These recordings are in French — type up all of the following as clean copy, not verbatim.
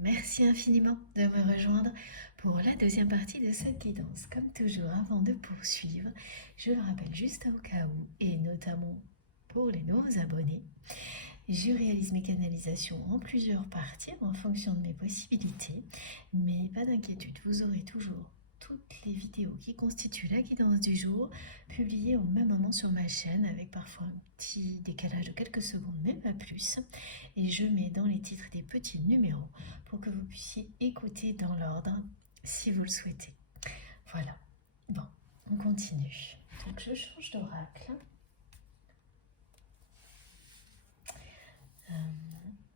Merci infiniment de me rejoindre pour la deuxième partie de cette guidance. Comme toujours, avant de poursuivre, je le rappelle juste au cas où, et notamment pour les nouveaux abonnés, je réalise mes canalisations en plusieurs parties en fonction de mes possibilités, mais pas d'inquiétude, vous aurez toujours toutes les vidéos qui constituent la guidance du jour publiées au même moment sur ma chaîne avec parfois un petit décalage de quelques secondes, mais pas plus. Et je mets dans les titres des petits numéros pour que vous puissiez écouter dans l'ordre si vous le souhaitez. Voilà. Bon, on continue. Donc je change d'oracle.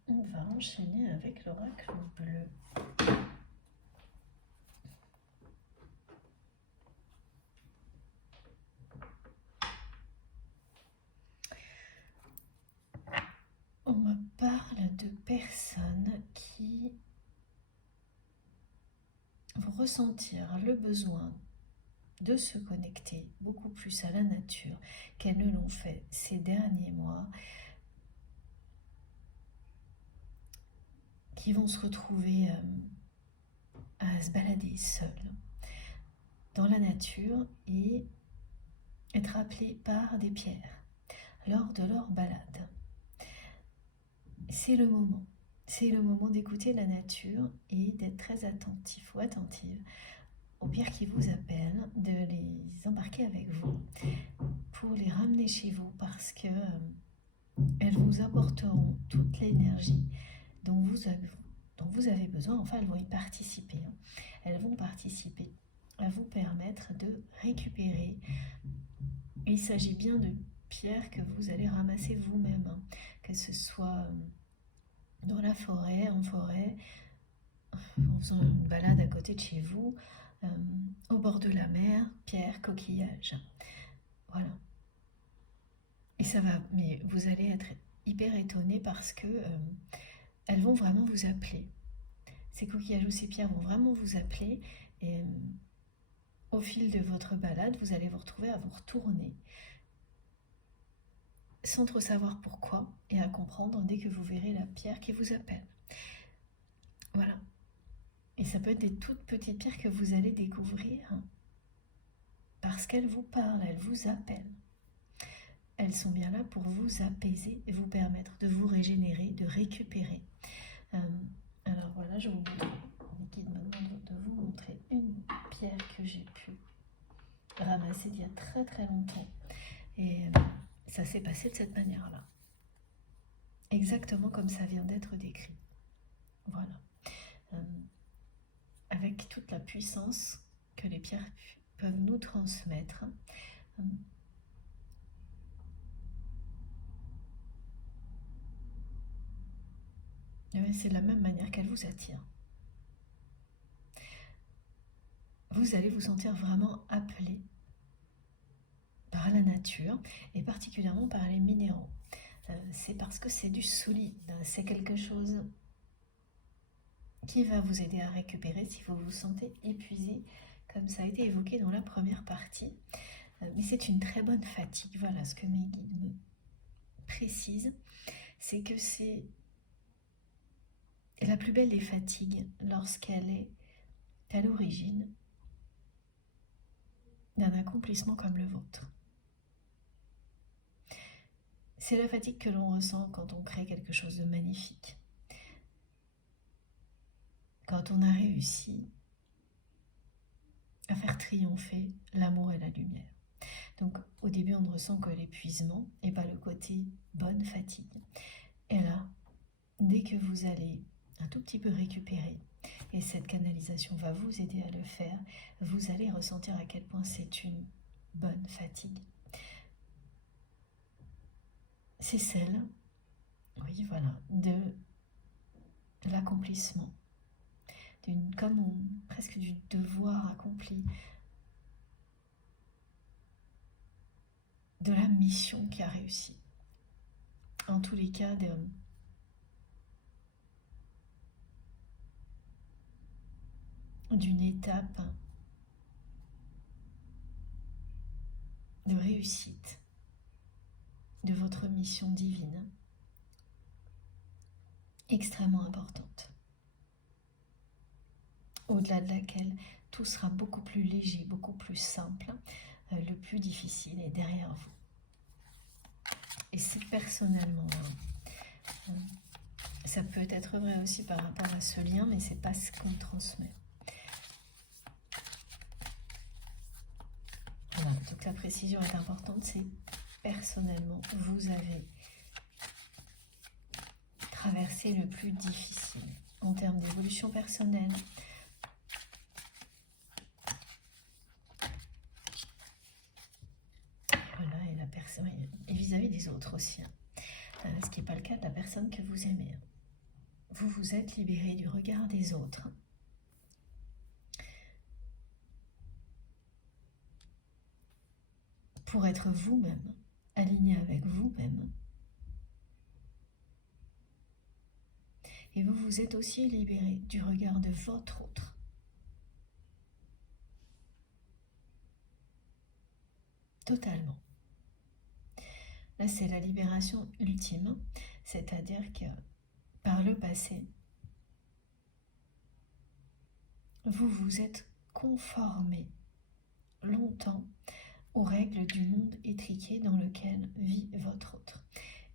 On va enchaîner avec l'oracle bleu. On me parle de personnes qui vont ressentir le besoin de se connecter beaucoup plus à la nature qu'elles ne l'ont fait ces derniers mois, qui vont se retrouver à se balader seules dans la nature et être appelées par des pierres lors de leur balade. C'est le moment. C'est le moment d'écouter la nature et d'être très attentif ou attentive aux pierres qui vous appellent, de les embarquer avec vous pour les ramener chez vous parce que elles vous apporteront toute l'énergie dont vous avez besoin. Enfin, elles vont y participer. Elles vont participer à vous permettre de récupérer. Il s'agit bien de pierres que vous allez ramasser vous-même, que ce soit dans la forêt, en forêt, en faisant une balade à côté de chez vous, au bord de la mer, pierres, coquillages. Voilà. Et ça va, mais vous allez être hyper étonné parce que elles vont vraiment vous appeler. Ces coquillages ou ces pierres vont vraiment vous appeler et au fil de votre balade, vous allez vous retrouver à vous retourner sans trop savoir pourquoi et à comprendre dès que vous verrez la pierre qui vous appelle. Voilà. Et ça peut être des toutes petites pierres que vous allez découvrir parce qu'elles vous parlent, elles vous appellent. Elles sont bien là pour vous apaiser et vous permettre de vous régénérer, de récupérer. Alors voilà, je vous montre, mes guides me demandent de vous montrer une pierre que j'ai pu ramasser il y a très très longtemps. Et ça s'est passé de cette manière-là. Exactement comme ça vient d'être décrit. Voilà. Avec toute la puissance que les pierres peuvent nous transmettre. C'est de la même manière qu'elle vous attire. Vous allez vous sentir vraiment appelé par la nature et particulièrement par les minéraux. C'est parce que c'est du solide, c'est quelque chose qui va vous aider à récupérer si vous vous sentez épuisé, comme ça a été évoqué dans la première partie. Mais c'est une très bonne fatigue. Voilà ce que mes guides me précisent, c'est que c'est la plus belle des fatigues lorsqu'elle est à l'origine d'un accomplissement comme le vôtre. C'est la fatigue que l'on ressent quand on crée quelque chose de magnifique. Quand on a réussi à faire triompher l'amour et la lumière. Donc au début on ne ressent que l'épuisement et pas le côté bonne fatigue. Et là, dès que vous allez un tout petit peu récupérer, et cette canalisation va vous aider à le faire, vous allez ressentir à quel point c'est une bonne fatigue. C'est celle, oui voilà, de l'accomplissement, presque du devoir accompli, de la mission qui a réussi. En tous les cas, d'une étape de réussite de votre mission divine, extrêmement importante. au-delà de laquelle tout sera beaucoup plus léger, beaucoup plus simple. Le plus difficile est derrière vous. Et c'est personnellement, ça peut être vrai aussi par rapport à ce lien, mais c'est pas ce qu'on transmet. Voilà, donc la précision est importante, c'est personnellement, vous avez traversé le plus difficile en termes d'évolution personnelle. Voilà, et la personne, et vis-à-vis des autres aussi, hein. Ce qui n'est pas le cas de la personne que vous aimez. Vous vous êtes libéré du regard des autres. Pour être vous-même, aligné avec vous-même. Et vous vous êtes aussi libéré du regard de votre autre. Totalement. Là, c'est la libération ultime, c'est-à-dire que par le passé, vous vous êtes conformé longtemps aux règles du monde étriqué dans lequel vit votre autre.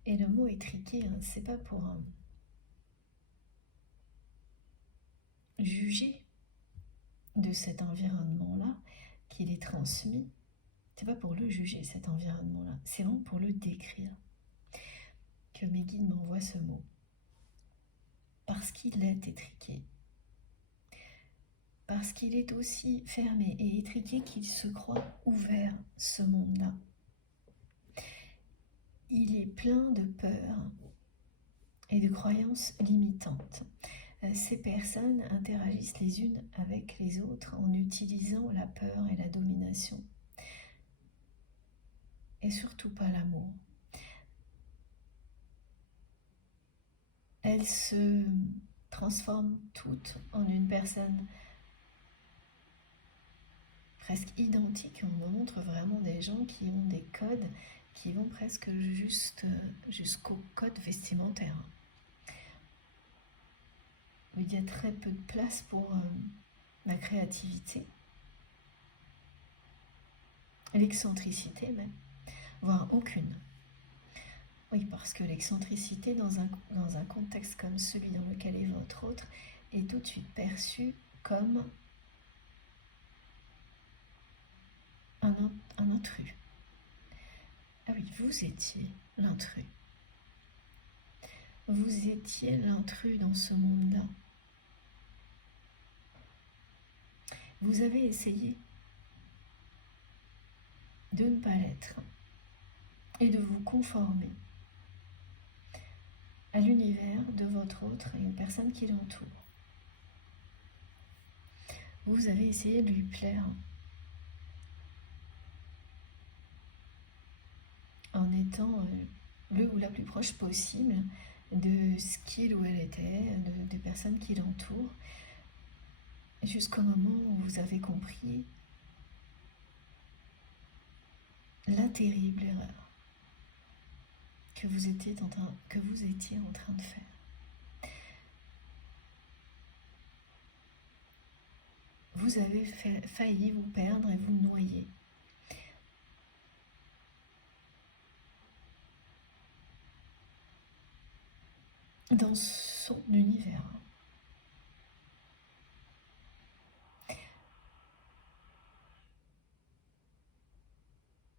Et le mot étriqué, hein, c'est pas pour juger de cet environnement-là qu'il est transmis. C'est pas pour le juger, cet environnement-là. C'est vraiment pour le décrire que mes guides m'envoient ce mot. Parce qu'il est étriqué. Parce qu'il est aussi fermé et étriqué qu'il se croit ouvert, ce monde-là. Il est plein de peurs et de croyances limitantes. Ces personnes interagissent les unes avec les autres en utilisant la peur et la domination. Et surtout pas l'amour. Elles se transforment toutes en une personne presque identique. On me montre vraiment des gens qui ont des codes qui vont presque jusqu'au code vestimentaire. Il y a très peu de place pour la créativité, l'excentricité même, voire aucune. Oui, parce que l'excentricité dans un contexte comme celui dans lequel est votre autre est tout de suite perçue comme un intrus. Ah oui, vous étiez l'intrus. Vous étiez l'intrus dans ce monde-là. Vous avez essayé de ne pas l'être et de vous conformer à l'univers de votre autre et aux personnes qui l'entourent. Vous avez essayé de lui plaire en étant le ou la plus proche possible de ce qu'il ou elle était, des personnes qui l'entourent, jusqu'au moment où vous avez compris la terrible erreur que vous étiez en train de faire. Vous avez failli vous perdre et vous noyer. Dans son univers.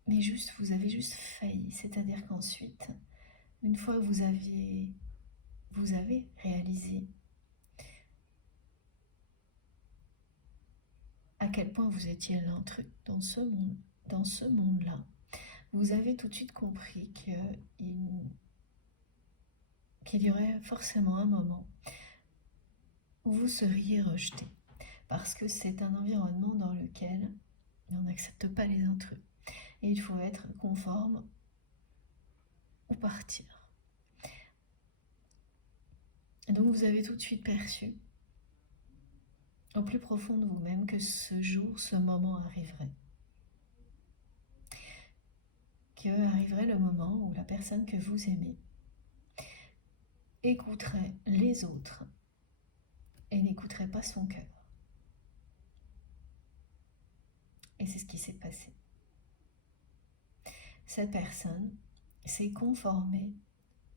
Mais vous avez juste failli. C'est-à-dire qu'ensuite, une fois que vous avez réalisé à quel point vous étiez l'intrus dans ce monde-là, vous avez tout de suite compris qu'il y aurait forcément un moment où vous seriez rejeté, parce que c'est un environnement dans lequel on n'accepte pas les intrus. Et il faut être conforme ou partir. Et donc vous avez tout de suite perçu, au plus profond de vous-même, que ce jour, ce moment arriverait. Qu'arriverait le moment où la personne que vous aimez écouterait les autres et n'écouterait pas son cœur. Et c'est ce qui s'est passé. Cette personne s'est conformée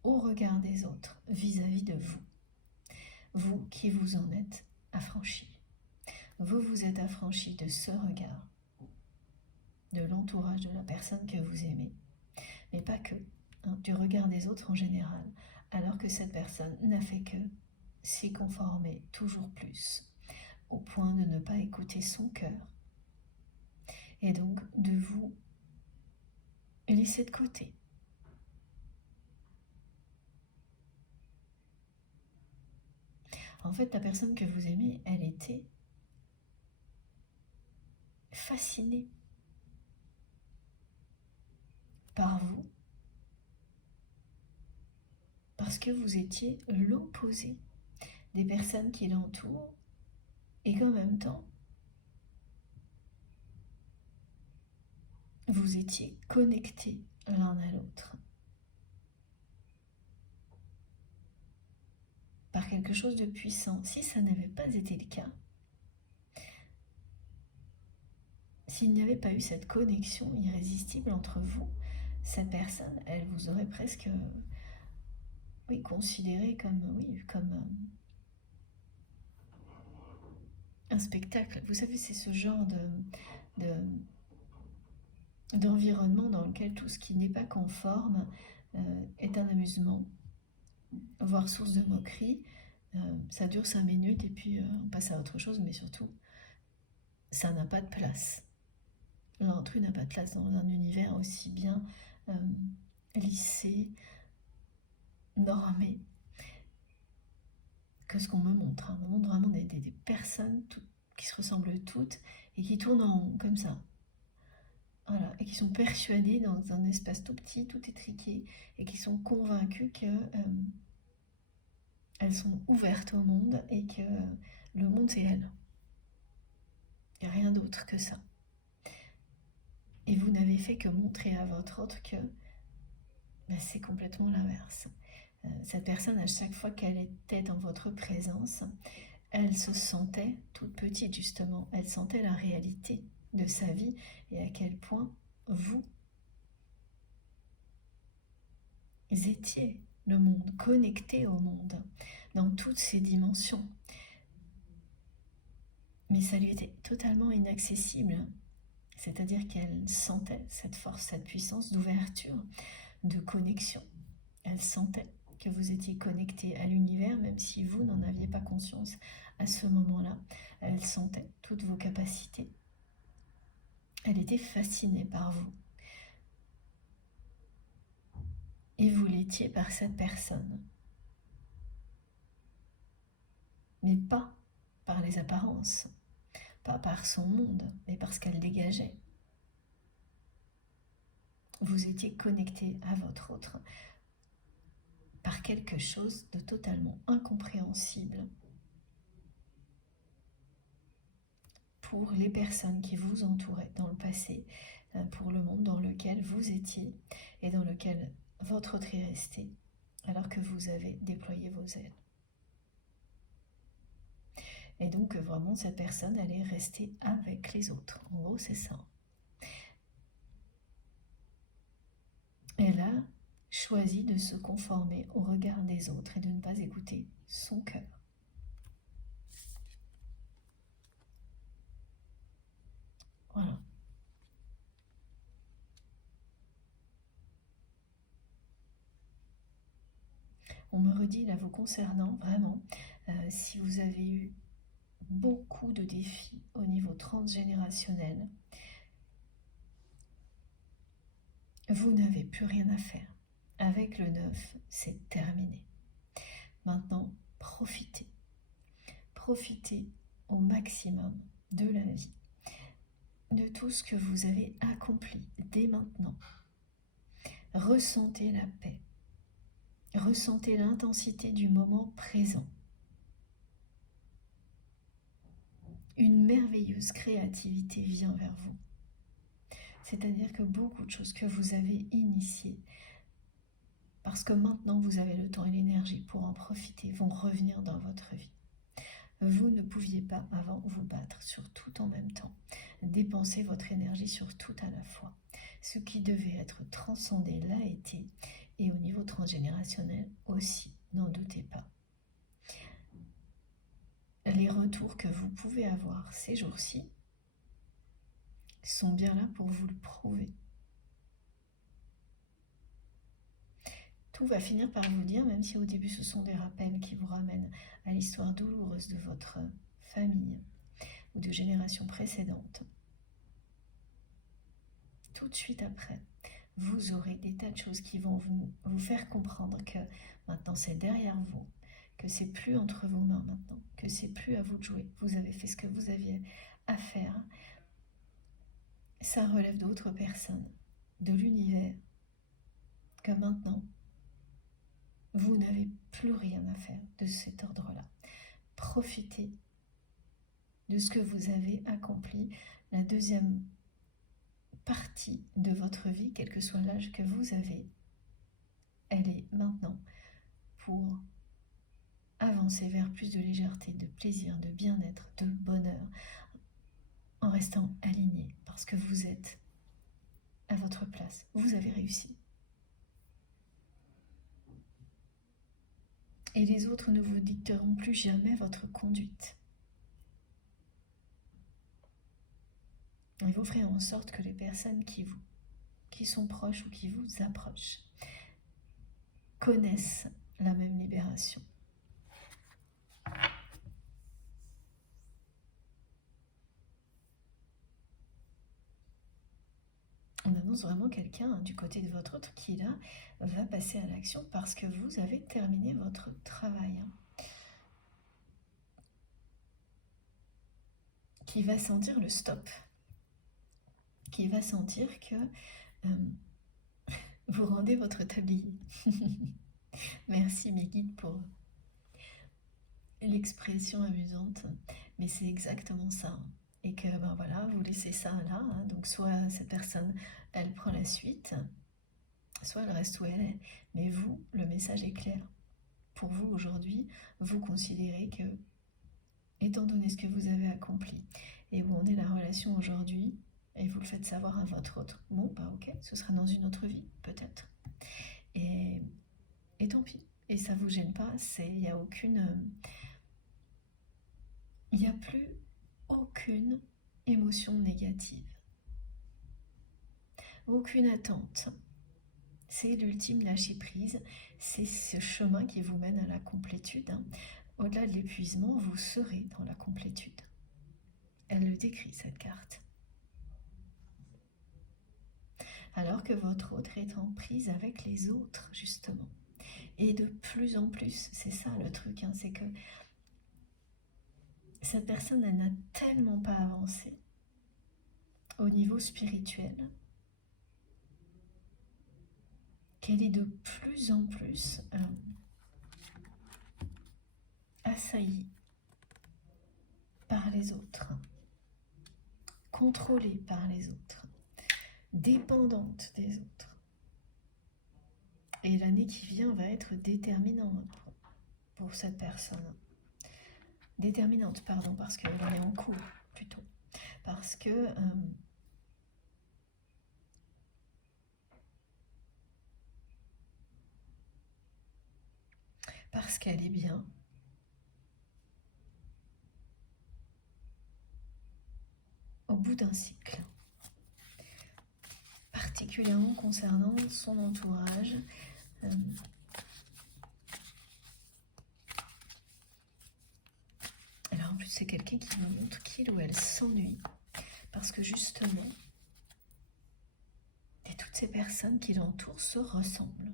au regard des autres vis-à-vis de vous. Vous qui vous en êtes affranchi. Vous vous êtes affranchi de ce regard, de l'entourage de la personne que vous aimez, mais pas que, hein, du regard des autres en général, alors que cette personne n'a fait que s'y conformer toujours plus, au point de ne pas écouter son cœur, et donc de vous laisser de côté. En fait, la personne que vous aimez, elle était fascinée par vous, parce que vous étiez l'opposé des personnes qui l'entourent, et qu'en même temps, vous étiez connectés l'un à l'autre par quelque chose de puissant. Si ça n'avait pas été le cas, s'il n'y avait pas eu cette connexion irrésistible entre vous, cette personne, elle vous aurait presque considéré comme un spectacle. Vous savez, c'est ce genre d'environnement dans lequel tout ce qui n'est pas conforme est un amusement, voire source de moquerie. Ça dure 5 minutes et puis on passe à autre chose, mais surtout, ça n'a pas de place. L'intrus n'a pas de place dans un univers aussi bien lissé, normé que ce qu'on me montre. On me montre vraiment des personnes qui se ressemblent toutes et qui tournent en rond, comme ça. Voilà, et qui sont persuadées dans un espace tout petit, tout étriqué, et qui sont convaincues que elles sont ouvertes au monde et que le monde c'est elles. Il n'y a rien d'autre que ça. Et vous n'avez fait que montrer à votre autre que c'est complètement l'inverse. Cette personne, à chaque fois qu'elle était dans votre présence, elle se sentait toute petite justement. Elle sentait la réalité de sa vie et à quel point vous étiez le monde, connecté au monde, dans toutes ses dimensions. Mais ça lui était totalement inaccessible. C'est-à-dire qu'elle sentait cette force, cette puissance d'ouverture, de connexion. Elle sentait que vous étiez connecté à l'univers, même si vous n'en aviez pas conscience à ce moment-là. Elle sentait toutes vos capacités. Elle était fascinée par vous. Et vous l'étiez par cette personne. Mais pas par les apparences, pas par son monde, mais parce qu'elle dégageait. Vous étiez connecté à votre autre par quelque chose de totalement incompréhensible pour les personnes qui vous entouraient dans le passé, pour le monde dans lequel vous étiez et dans lequel votre autre est resté, alors que vous avez déployé vos ailes. Et donc vraiment cette personne, elle est restée avec les autres. En gros, c'est ça. Elle a choisi de se conformer au regard des autres et de ne pas écouter son cœur. Voilà. On me redit là vous concernant vraiment, si vous avez eu beaucoup de défis au niveau transgénérationnel, vous n'avez plus rien à faire. Avec le 9, c'est terminé. Maintenant, profitez. Profitez au maximum de la vie, de tout ce que vous avez accompli dès maintenant. Ressentez la paix. Ressentez l'intensité du moment présent. Une merveilleuse créativité vient vers vous. C'est-à-dire que beaucoup de choses que vous avez initiées, parce que maintenant vous avez le temps et l'énergie pour en profiter, vont revenir dans votre vie. Vous ne pouviez pas avant vous battre sur tout en même temps. dépensé votre énergie sur tout à la fois. Ce qui devait être transcendé l'a été, et au niveau transgénérationnel aussi, n'en doutez pas. Les retours que vous pouvez avoir ces jours-ci sont bien là pour vous le prouver. Tout va finir par vous dire, même si au début ce sont des rappels qui vous ramènent à l'histoire douloureuse de votre famille ou de générations précédentes. Tout de suite après, vous aurez des tas de choses qui vont vous faire comprendre que maintenant c'est derrière vous, que c'est plus entre vos mains maintenant, que c'est plus à vous de jouer. Vous avez fait ce que vous aviez à faire. Ça relève d'autres personnes, de l'univers, que maintenant, vous n'avez plus rien à faire de cet ordre-là. Profitez de ce que vous avez accompli. La deuxième partie de votre vie, quel que soit l'âge que vous avez, elle est maintenant pour avancer vers plus de légèreté, de plaisir, de bien-être, de bonheur, en restant aligné, parce que vous êtes à votre place. Vous avez réussi. Et les autres ne vous dicteront plus jamais votre conduite. Et vous ferez en sorte que les personnes qui sont proches ou qui vous approchent connaissent la même libération. On annonce vraiment quelqu'un du côté de votre autre qui là va passer à l'action parce que vous avez terminé votre travail. Qui va sentir le stop. Qui va sentir que vous rendez votre tablier. Merci mes guides pour l'expression amusante, mais c'est exactement ça. Et que ben voilà, vous laissez ça là, hein, donc soit cette personne, elle prend la suite, soit elle reste où elle est. Mais vous, le message est clair. Pour vous aujourd'hui, vous considérez que, étant donné ce que vous avez accompli, et où en est la relation aujourd'hui, et vous le faites savoir à votre autre, bon bah ok, ce sera dans une autre vie, peut-être. Et tant pis. Et ça vous gêne pas, il n'y a il n'y a plus aucune émotion négative, aucune attente. C'est l'ultime lâcher prise, c'est ce chemin qui vous mène à la complétude. Au-delà de l'épuisement, vous serez dans la complétude. Elle le décrit, cette carte. Alors que votre autre est en prise avec les autres, justement. Et de plus en plus, c'est ça le truc, c'est que cette personne, elle n'a tellement pas avancé au niveau spirituel qu'elle est de plus en plus assaillie par les autres, contrôlée par les autres, dépendante des autres. Et l'année qui vient va être déterminante pour cette personne. Déterminante, pardon, parce qu'elle est en cours, plutôt. Parce que qu'elle est bien au bout d'un cycle, particulièrement concernant son entourage. Alors en plus c'est quelqu'un qui me montre qu'il ou elle s'ennuie, parce que justement, et toutes ces personnes qui l'entourent se ressemblent.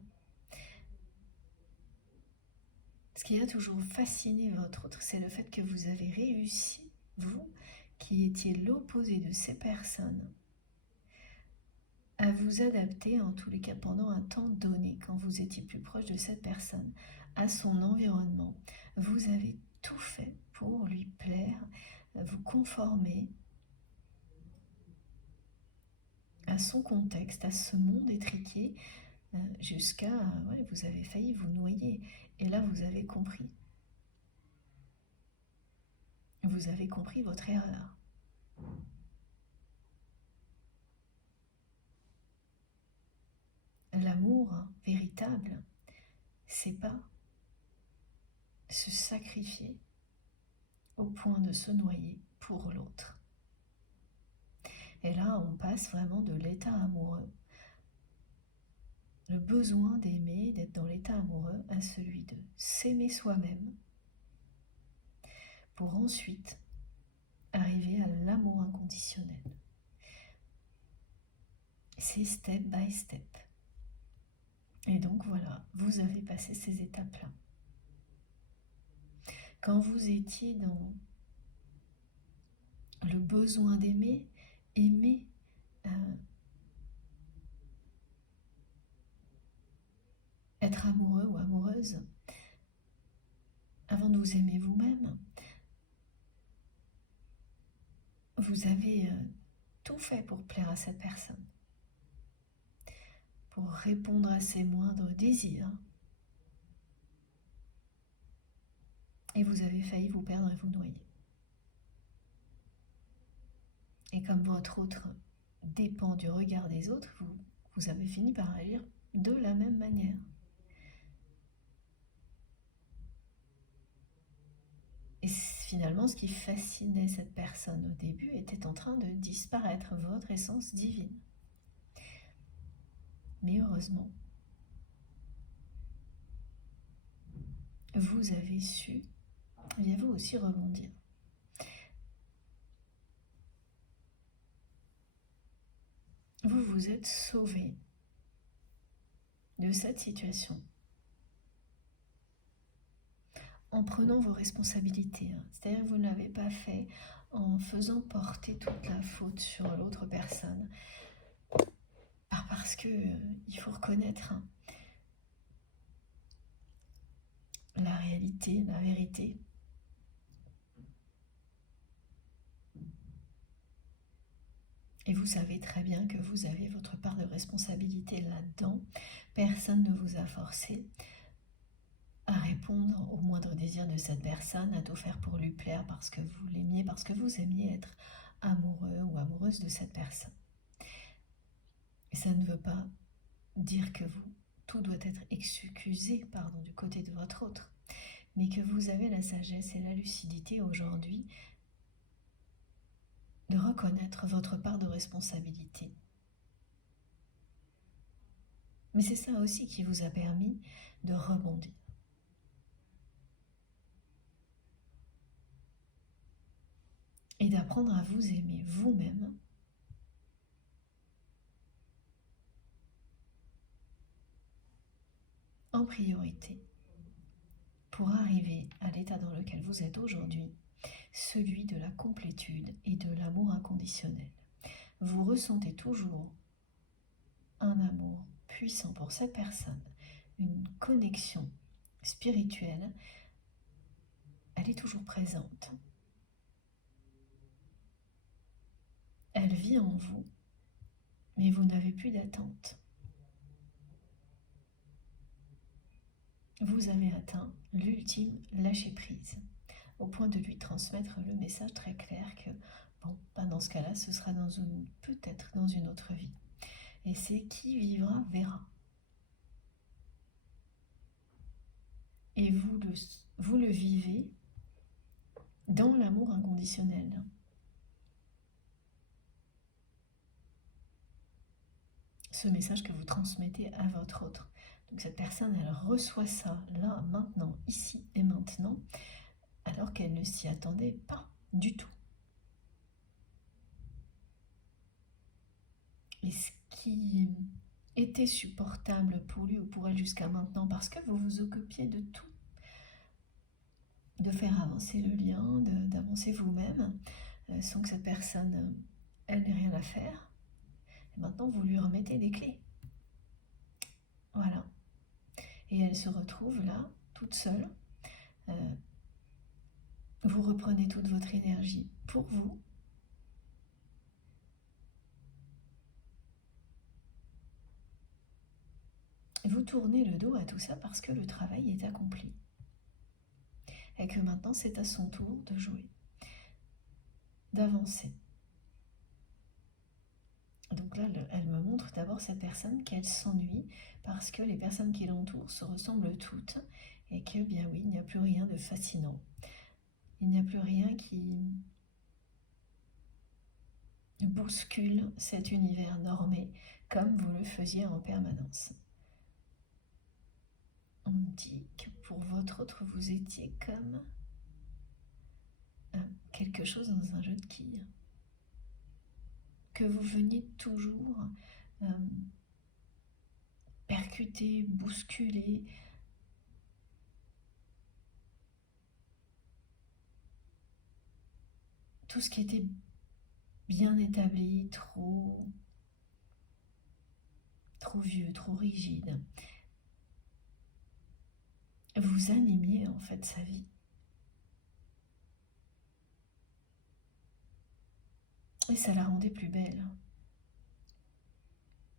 Ce qui a toujours fasciné votre autre, c'est le fait que vous avez réussi, vous, qui étiez l'opposé de ces personnes, à vous adapter, en tous les cas pendant un temps donné, quand vous étiez plus proche de cette personne, à son environnement. Vous avez tout fait pour lui plaire, vous conformer à son contexte, à ce monde étriqué, jusqu'à, vous avez failli vous noyer. Et là, vous avez compris. Vous avez compris votre erreur. c'est pas se sacrifier au point de se noyer pour l'autre. Et là, on passe vraiment de l'état amoureux, le besoin d'aimer, d'être dans l'état amoureux, à celui de s'aimer soi-même, pour ensuite arriver à l'amour inconditionnel. C'est step by step. Et donc voilà, vous avez passé ces étapes-là. Quand vous étiez dans le besoin d'aimer, aimer être amoureux ou amoureuse, avant de vous aimer vous-même, vous avez tout fait pour plaire à cette personne, pour répondre à ses moindres désirs. Et vous avez failli vous perdre et vous noyer. Et comme votre autre dépend du regard des autres, vous avez fini par agir de la même manière. Et finalement, ce qui fascinait cette personne au début était en train de disparaître, votre essence divine. Mais heureusement, vous avez su, et vous aussi rebondir. Vous vous êtes sauvé de cette situation en prenant vos responsabilités. C'est-à-dire que vous ne l'avez pas fait en faisant porter toute la faute sur l'autre personne. Parce que il faut reconnaître la réalité, la vérité. Et vous savez très bien que vous avez votre part de responsabilité là-dedans. Personne ne vous a forcé à répondre au moindre désir de cette personne, à tout faire pour lui plaire parce que vous l'aimiez, parce que vous aimiez être amoureux ou amoureuse de cette personne. Et ça ne veut pas dire que tout doit être excusé du côté de votre autre, mais que vous avez la sagesse et la lucidité aujourd'hui de reconnaître votre part de responsabilité. Mais c'est ça aussi qui vous a permis de rebondir. Et d'apprendre à vous aimer vous-même en priorité pour arriver à l'état dans lequel vous êtes aujourd'hui, celui de la complétude et de l'amour inconditionnel. Vous ressentez toujours un amour puissant pour cette personne, une connexion spirituelle, elle est toujours présente. Elle vit en vous, mais vous n'avez plus d'attente. Vous avez atteint l'ultime lâcher-prise, au point de lui transmettre le message très clair que, dans ce cas-là, ce sera peut-être dans une autre vie. Et c'est qui vivra, verra. Et vous le vivez dans l'amour inconditionnel. Ce message que vous transmettez à votre autre. Donc cette personne, elle reçoit ça là, maintenant, ici et maintenant, alors qu'elle ne s'y attendait pas du tout. Et ce qui était supportable pour lui ou pour elle jusqu'à maintenant, parce que vous vous occupiez de tout, de faire avancer le lien, d'avancer vous-même, sans que cette personne, elle n'ait rien à faire. Et maintenant, vous lui remettez les clés. Voilà. Et elle se retrouve là, toute seule. Vous reprenez toute votre énergie pour vous. Vous tournez le dos à tout ça parce que le travail est accompli. Et que maintenant, c'est à son tour de jouer, d'avancer. Donc là, elle me montre d'abord cette personne qu'elle s'ennuie parce que les personnes qui l'entourent se ressemblent toutes et que, bien oui, il n'y a plus rien de fascinant. Il n'y a plus rien qui bouscule cet univers normé comme vous le faisiez en permanence. On me dit que pour votre autre, vous étiez comme quelque chose dans un jeu de quilles. Que vous veniez toujours percuter, bousculer, tout ce qui était bien établi, trop vieux, trop rigide. Vous animiez en fait sa vie. Et ça la rendait plus belle.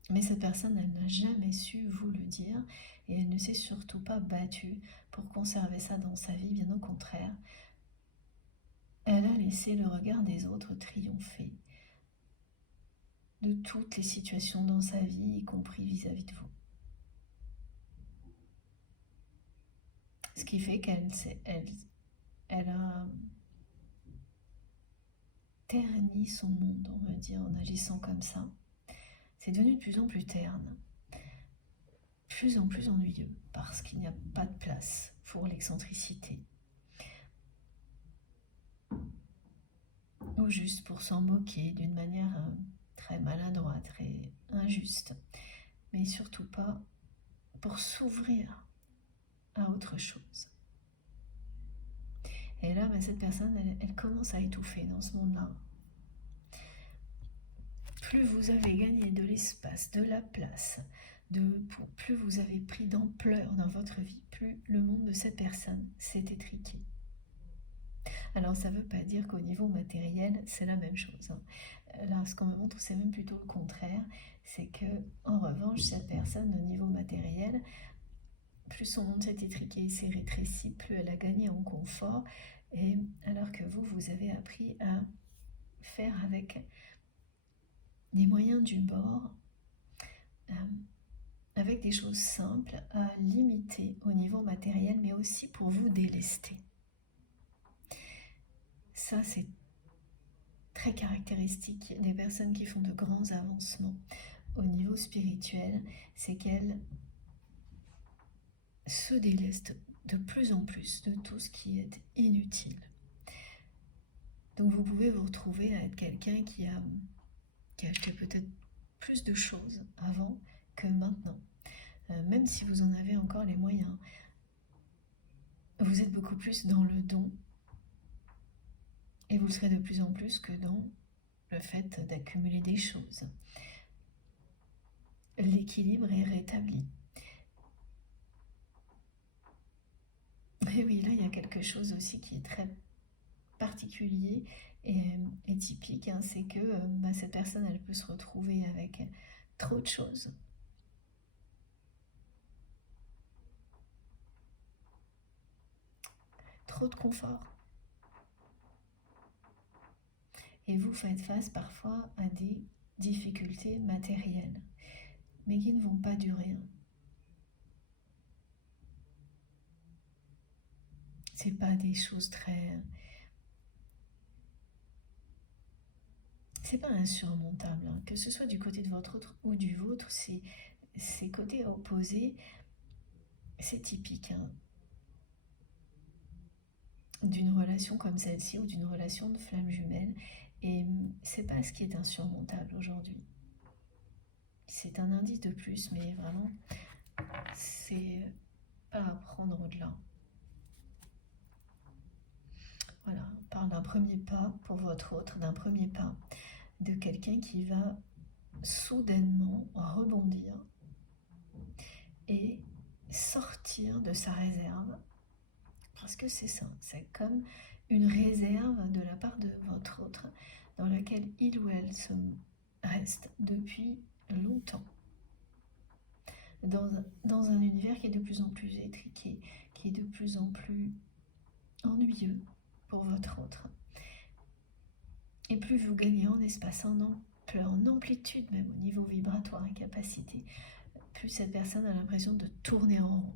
Mais cette personne, elle n'a jamais su vous le dire et elle ne s'est surtout pas battue pour conserver ça dans sa vie, bien au contraire. Elle a laissé le regard des autres triompher de toutes les situations dans sa vie, y compris vis-à-vis de vous. Ce qui fait elle a terni son monde, on va dire, en agissant comme ça. C'est devenu de plus en plus terne, plus en plus ennuyeux, parce qu'il n'y a pas de place pour l'excentricité. Ou juste pour s'en moquer d'une manière très maladroite, très injuste, mais surtout pas pour s'ouvrir à autre chose. Et là, cette personne, elle commence à étouffer dans ce monde-là. Plus vous avez gagné de l'espace, de la place, plus vous avez pris d'ampleur dans votre vie, plus le monde de cette personne s'est étriqué. Alors ça ne veut pas dire qu'au niveau matériel, c'est la même chose. Là, ce qu'on me montre, c'est même plutôt le contraire. C'est que, en revanche, cette personne, au niveau matériel, plus son monde s'est étriqué, s'est rétréci, plus elle a gagné en confort. Et alors que vous avez appris à faire avec les moyens du bord, avec des choses simples, à limiter au niveau matériel, mais aussi pour vous délester. Ça, c'est très caractéristique des personnes qui font de grands avancements au niveau spirituel, c'est qu'elles se délestent de plus en plus de tout ce qui est inutile. Donc vous pouvez vous retrouver à être quelqu'un qui a acheté peut-être plus de choses avant que maintenant. Même si vous en avez encore les moyens, vous êtes beaucoup plus dans le don et vous le serez de plus en plus que dans le fait d'accumuler des choses. L'équilibre est rétabli. Et oui, là, il y a quelque chose aussi qui est très particulier et typique, hein, c'est que cette personne, elle peut se retrouver avec trop de choses. Trop de confort. Et vous faites face parfois à des difficultés matérielles, mais qui ne vont pas durer. C'est pas des choses très... C'est pas insurmontable, hein. Que ce soit du côté de votre autre ou du vôtre, ces côtés opposés, c'est typique, hein, d'une relation comme celle-ci ou d'une relation de flamme jumelle. Et c'est pas ce qui est insurmontable aujourd'hui. C'est un indice de plus, mais vraiment, c'est pas à prendre au-delà. Voilà, on parle d'un premier pas pour votre autre, d'un premier pas de quelqu'un qui va soudainement rebondir et sortir de sa réserve, parce que c'est ça, c'est comme une réserve de la part de votre autre dans laquelle il ou elle se reste depuis longtemps, dans un univers qui est de plus en plus étriqué, qui est de plus en plus ennuyeux pour votre autre. Et plus vous gagnez en espace, en amplitude, même au niveau vibratoire et capacité, plus cette personne a l'impression de tourner en rond.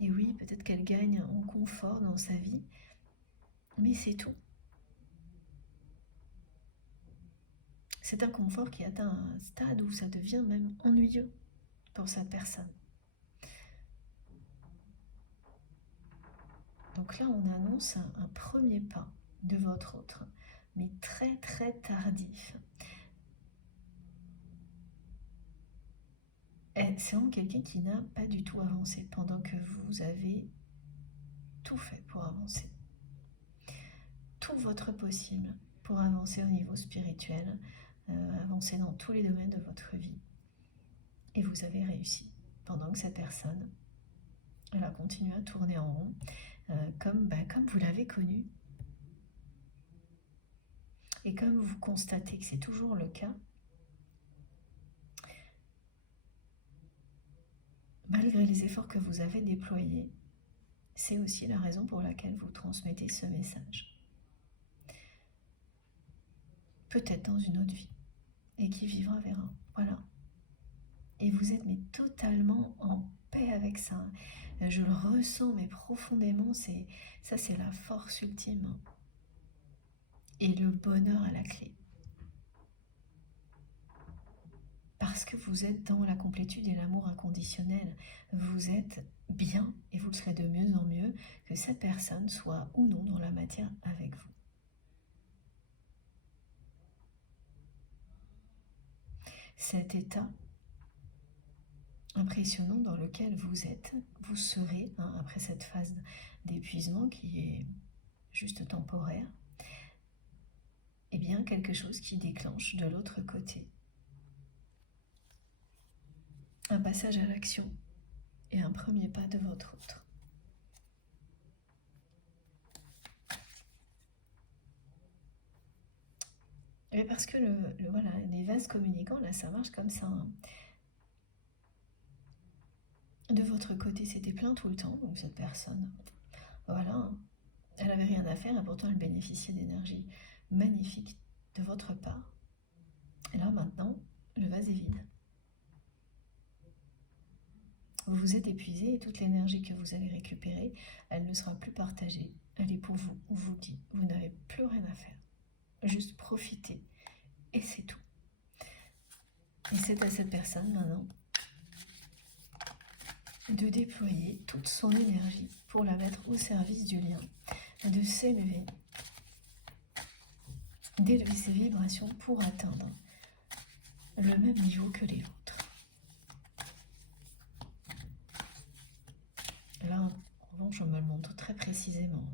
Et oui, peut-être qu'elle gagne en confort dans sa vie, mais c'est tout. C'est un confort qui atteint un stade où ça devient même ennuyeux pour cette personne. Donc là, on annonce un premier pas de votre autre, mais très très tardif. C'est vraiment quelqu'un qui n'a pas du tout avancé pendant que vous avez tout fait pour avancer. Tout votre possible pour avancer au niveau spirituel, avancer dans tous les domaines de votre vie. Et vous avez réussi. Pendant que cette personne, elle a continué à tourner en rond, comme vous l'avez connu. Et comme vous constatez que c'est toujours le cas, malgré les efforts que vous avez déployés, c'est aussi la raison pour laquelle vous transmettez ce message. Peut-être dans une autre vie, et qui vivra verra. Voilà. Et vous êtes mais totalement en paix avec ça. Je le ressens mais profondément, ça c'est la force ultime. Et le bonheur à la clé. Parce que vous êtes dans la complétude et l'amour inconditionnel. Vous êtes bien, et vous le serez de mieux en mieux, que cette personne soit ou non dans la matière avec vous. Cet état impressionnant dans lequel vous êtes, vous serez, après cette phase d'épuisement qui est juste temporaire, eh bien quelque chose qui déclenche de l'autre côté un passage à l'action et un premier pas de votre autre. Mais parce que voilà, les vases communicants, là, ça marche comme ça. De votre côté, c'était plein tout le temps, donc cette personne, voilà, elle n'avait rien à faire et pourtant elle bénéficiait d'énergie magnifique de votre part. Et là, maintenant, le vase est vide. Vous vous êtes épuisé et toute l'énergie que vous allez récupérer, elle ne sera plus partagée. Elle est pour vous, on vous le dit. Vous n'avez plus rien à faire. Juste profitez. Et c'est tout. Et c'est à cette personne maintenant de déployer toute son énergie pour la mettre au service du lien, de s'élever, d'élever ses vibrations pour atteindre le même niveau que les autres. Là, en revanche, on me le montre très précisément,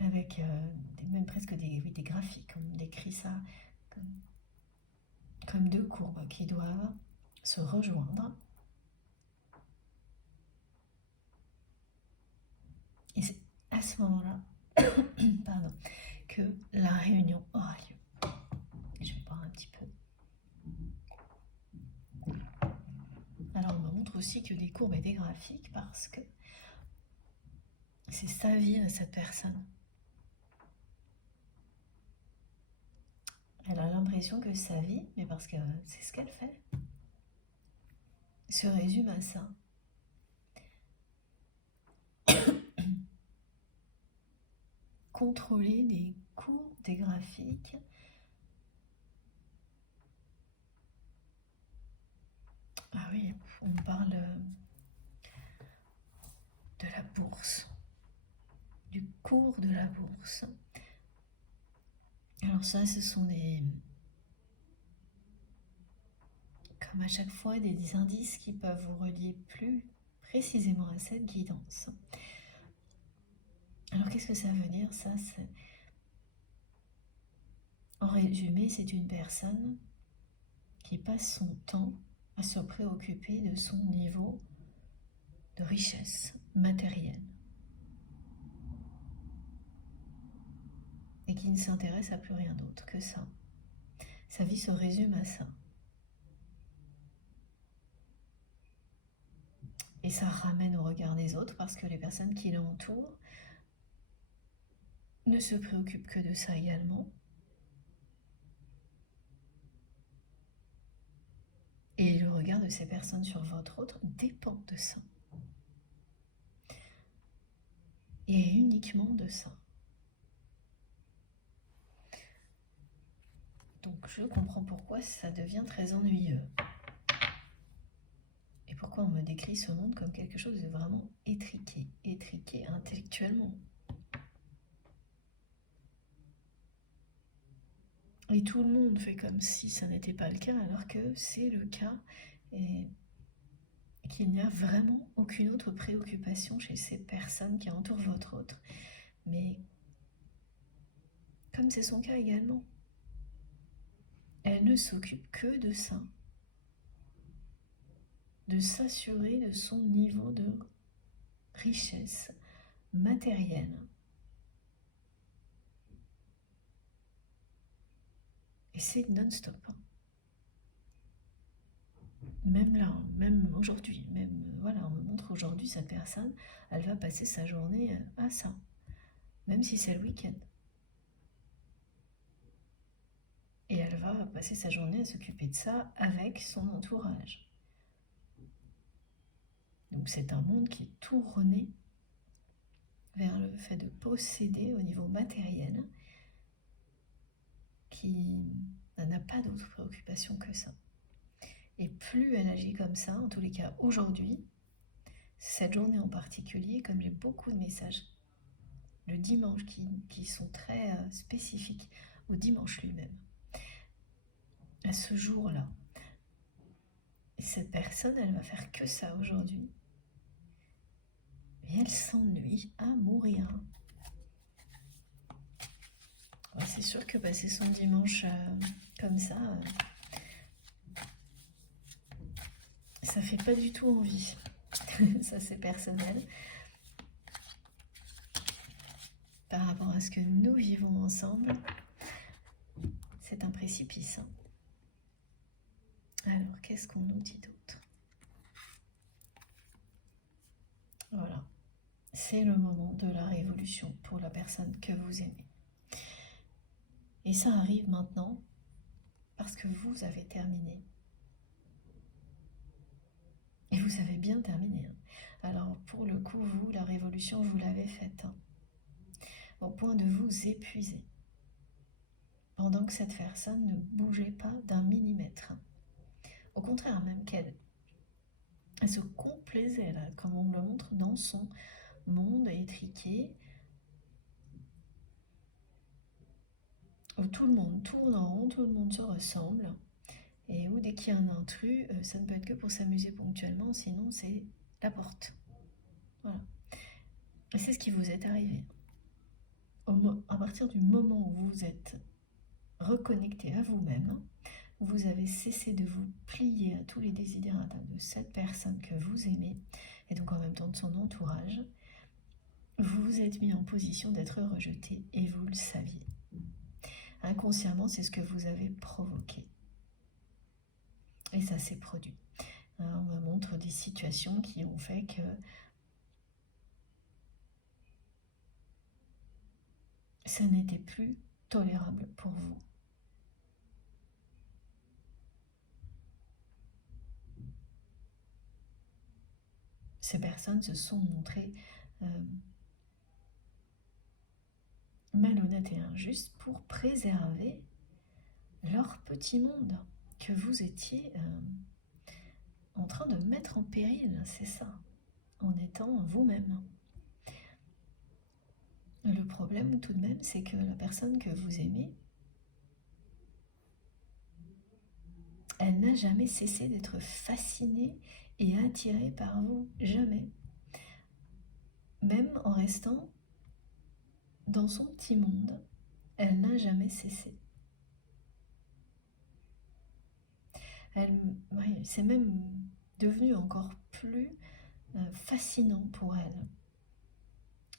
avec même presque des graphiques, on décrit ça comme deux courbes qui doivent se rejoindre. Et c'est à ce moment-là pardon, que la réunion aura lieu. Je vais boire un petit peu. Alors on me montre aussi que des courbes et des graphiques parce que c'est sa vie à cette personne. Elle a l'impression que sa vie, mais parce que c'est ce qu'elle fait, se résume à ça. Contrôler des courbes, des graphiques. Ah oui, on parle de la bourse, du cours de la bourse. Alors ça, ce sont comme à chaque fois, des indices qui peuvent vous relier plus précisément à cette guidance. Alors qu'est-ce que ça veut dire ça? En résumé, c'est une personne qui passe son temps à se préoccuper de son niveau de richesse matérielle et qui ne s'intéresse à plus rien d'autre que ça. Sa vie se résume à ça. Et ça ramène au regard des autres parce que les personnes qui l'entourent ne se préoccupent que de ça également. Et le regard de ces personnes sur votre autre dépend de ça. Et uniquement de ça. Donc je comprends pourquoi ça devient très ennuyeux. Et pourquoi on me décrit ce monde comme quelque chose de vraiment étriqué intellectuellement. Et tout le monde fait comme si ça n'était pas le cas, alors que c'est le cas et qu'il n'y a vraiment aucune autre préoccupation chez ces personnes qui entourent votre autre. Mais comme c'est son cas également, elle ne s'occupe que de ça, de s'assurer de son niveau de richesse matérielle. Et c'est non-stop. Même là, même aujourd'hui, même voilà, on me montre aujourd'hui cette personne, elle va passer sa journée à ça, même si c'est le week-end. Et elle va passer sa journée à s'occuper de ça avec son entourage. Donc c'est un monde qui est tourné vers le fait de posséder au niveau matériel, qui n'a pas d'autre préoccupation que ça. Et plus elle agit comme ça, en tous les cas aujourd'hui, cette journée en particulier, comme j'ai beaucoup de messages le dimanche qui sont très spécifiques au dimanche lui-même, à ce jour-là, cette personne, elle va faire que ça aujourd'hui. Et elle s'ennuie à mourir. C'est sûr que passer son dimanche comme ça fait pas du tout envie. Ça, c'est personnel. Par rapport à ce que nous vivons ensemble, c'est un précipice. Alors, qu'est-ce qu'on nous dit d'autre? Voilà. C'est le moment de la révolution pour la personne que vous aimez. Et ça arrive maintenant parce que vous avez terminé. Et vous avez bien terminé. Alors pour le coup, vous, la révolution, vous l'avez faite. Au point de vous épuiser. Pendant que cette personne ne bougeait pas d'un millimètre. Au contraire, même qu'elle se complaisait, là, comme on le montre dans son monde étriqué, où tout le monde tourne en rond, tout le monde se ressemble, et où dès qu'il y a un intrus, ça ne peut être que pour s'amuser ponctuellement, sinon c'est la porte. Voilà. Et c'est ce qui vous est arrivé. À partir du moment où vous vous êtes reconnecté à vous-même, vous avez cessé de vous plier à tous les désidératas de cette personne que vous aimez, et donc en même temps de son entourage, vous vous êtes mis en position d'être rejeté, et vous le saviez. Inconsciemment, c'est ce que vous avez provoqué. Et ça s'est produit. On me montre des situations qui ont fait que ça n'était plus tolérable pour vous. Ces personnes se sont montrées malhonnêtes et injustes pour préserver leur petit monde que vous étiez en train de mettre en péril, c'est ça, en étant vous-même. Le problème tout de même, c'est que la personne que vous aimez, elle n'a jamais cessé d'être fascinée et attirée par vous, jamais. Même en restant dans son petit monde, elle n'a jamais cessé. C'est même devenu encore plus fascinant pour elle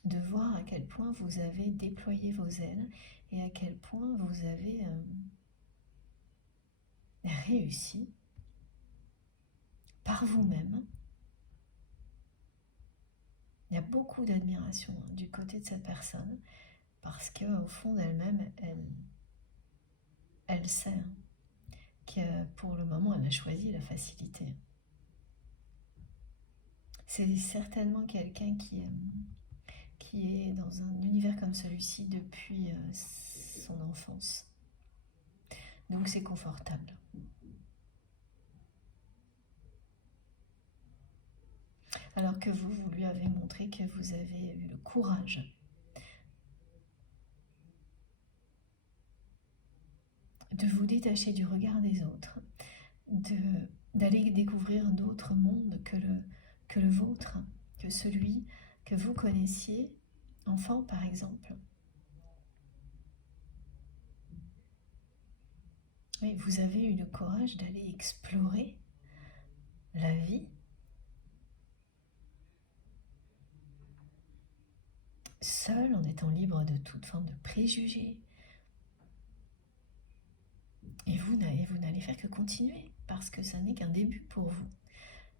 de voir à quel point vous avez déployé vos ailes et à quel point vous avez réussi par vous-même. Il y a beaucoup d'admiration du côté de cette personne parce qu'au fond d'elle-même, elle sait que pour le moment, elle a choisi la facilité. C'est certainement quelqu'un qui est dans un univers comme celui-ci depuis son enfance. Donc c'est confortable. Alors que vous lui avez montré que vous avez eu le courage de vous détacher du regard des autres, d'aller découvrir d'autres mondes que le vôtre, que celui que vous connaissiez, enfant par exemple. Oui, vous avez eu le courage d'aller explorer la vie seul, en étant libre de toute forme de préjugés. Et vous n'allez faire que continuer, parce que ça n'est qu'un début pour vous.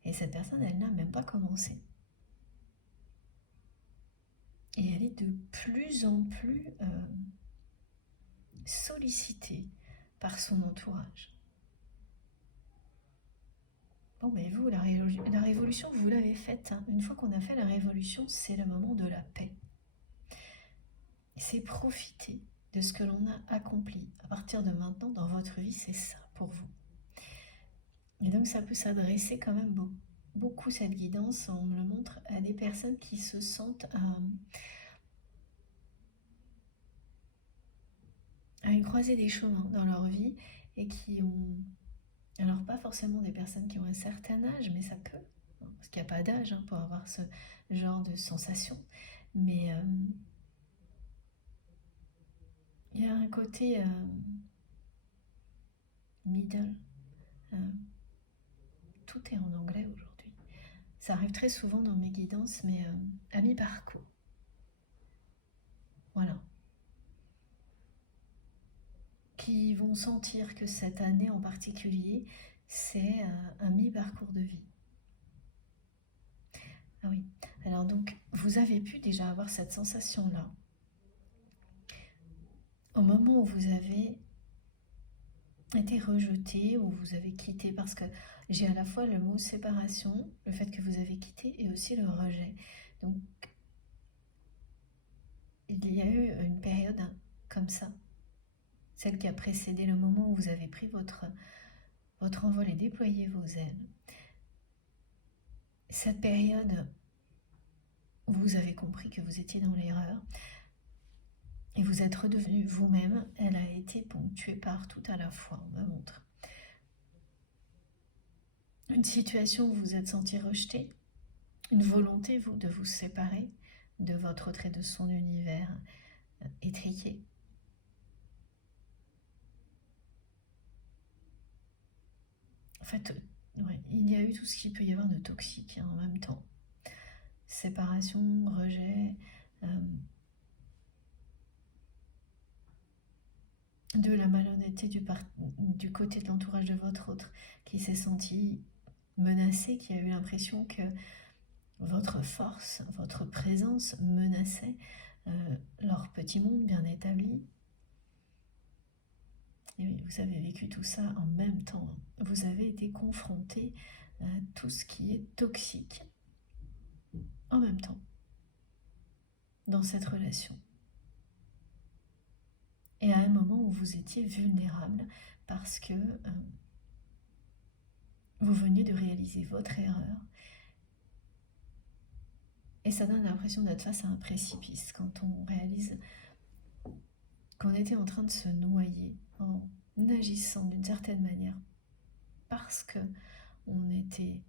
Et cette personne, elle n'a même pas commencé. Et elle est de plus en plus sollicitée par son entourage. Bon, mais vous, la révolution, vous l'avez faite. Hein. Une fois qu'on a fait la révolution, c'est le moment de la paix. C'est profiter de ce que l'on a accompli. À partir de maintenant, dans votre vie, c'est ça pour vous. Et donc, ça peut s'adresser quand même beaucoup, cette guidance, on me le montre, à des personnes qui se sentent à une croisée des chemins dans leur vie et qui ont... Alors, pas forcément des personnes qui ont un certain âge, mais ça peut, parce qu'il n'y a pas d'âge pour avoir ce genre de sensation. Mais il y a un côté middle. Tout est en anglais aujourd'hui. Ça arrive très souvent dans mes guidances, mais à mi-parcours. Voilà. Qui vont sentir que cette année en particulier, c'est un mi-parcours de vie. Ah oui, alors donc, vous avez pu déjà avoir cette sensation-là. Au moment où vous avez été rejeté, où vous avez quitté, parce que j'ai à la fois le mot séparation, le fait que vous avez quitté, et aussi le rejet. Donc, il y a eu une période comme ça, celle qui a précédé le moment où vous avez pris votre envol et déployé vos ailes. Cette période où vous avez compris que vous étiez dans l'erreur et vous êtes redevenu vous-même, elle a été ponctuée par tout à la fois, on me montre. Une situation où vous vous êtes senti rejeté, une volonté, vous, de vous séparer de votre autre et de son univers étriqué. En fait, ouais, il y a eu tout ce qu'il peut y avoir de toxique en même temps. Séparation, rejet, de la malhonnêteté du côté de l'entourage de votre autre qui s'est senti menacé, qui a eu l'impression que votre force, votre présence menaçait leur petit monde bien établi. Et oui, vous avez vécu tout ça en même temps. Vous avez été confronté à tout ce qui est toxique en même temps dans cette relation. Et à un moment où vous étiez vulnérable parce que vous veniez de réaliser votre erreur. Et ça donne l'impression d'être face à un précipice quand on réalise qu'on était en train de se noyer en agissant d'une certaine manière parce que on était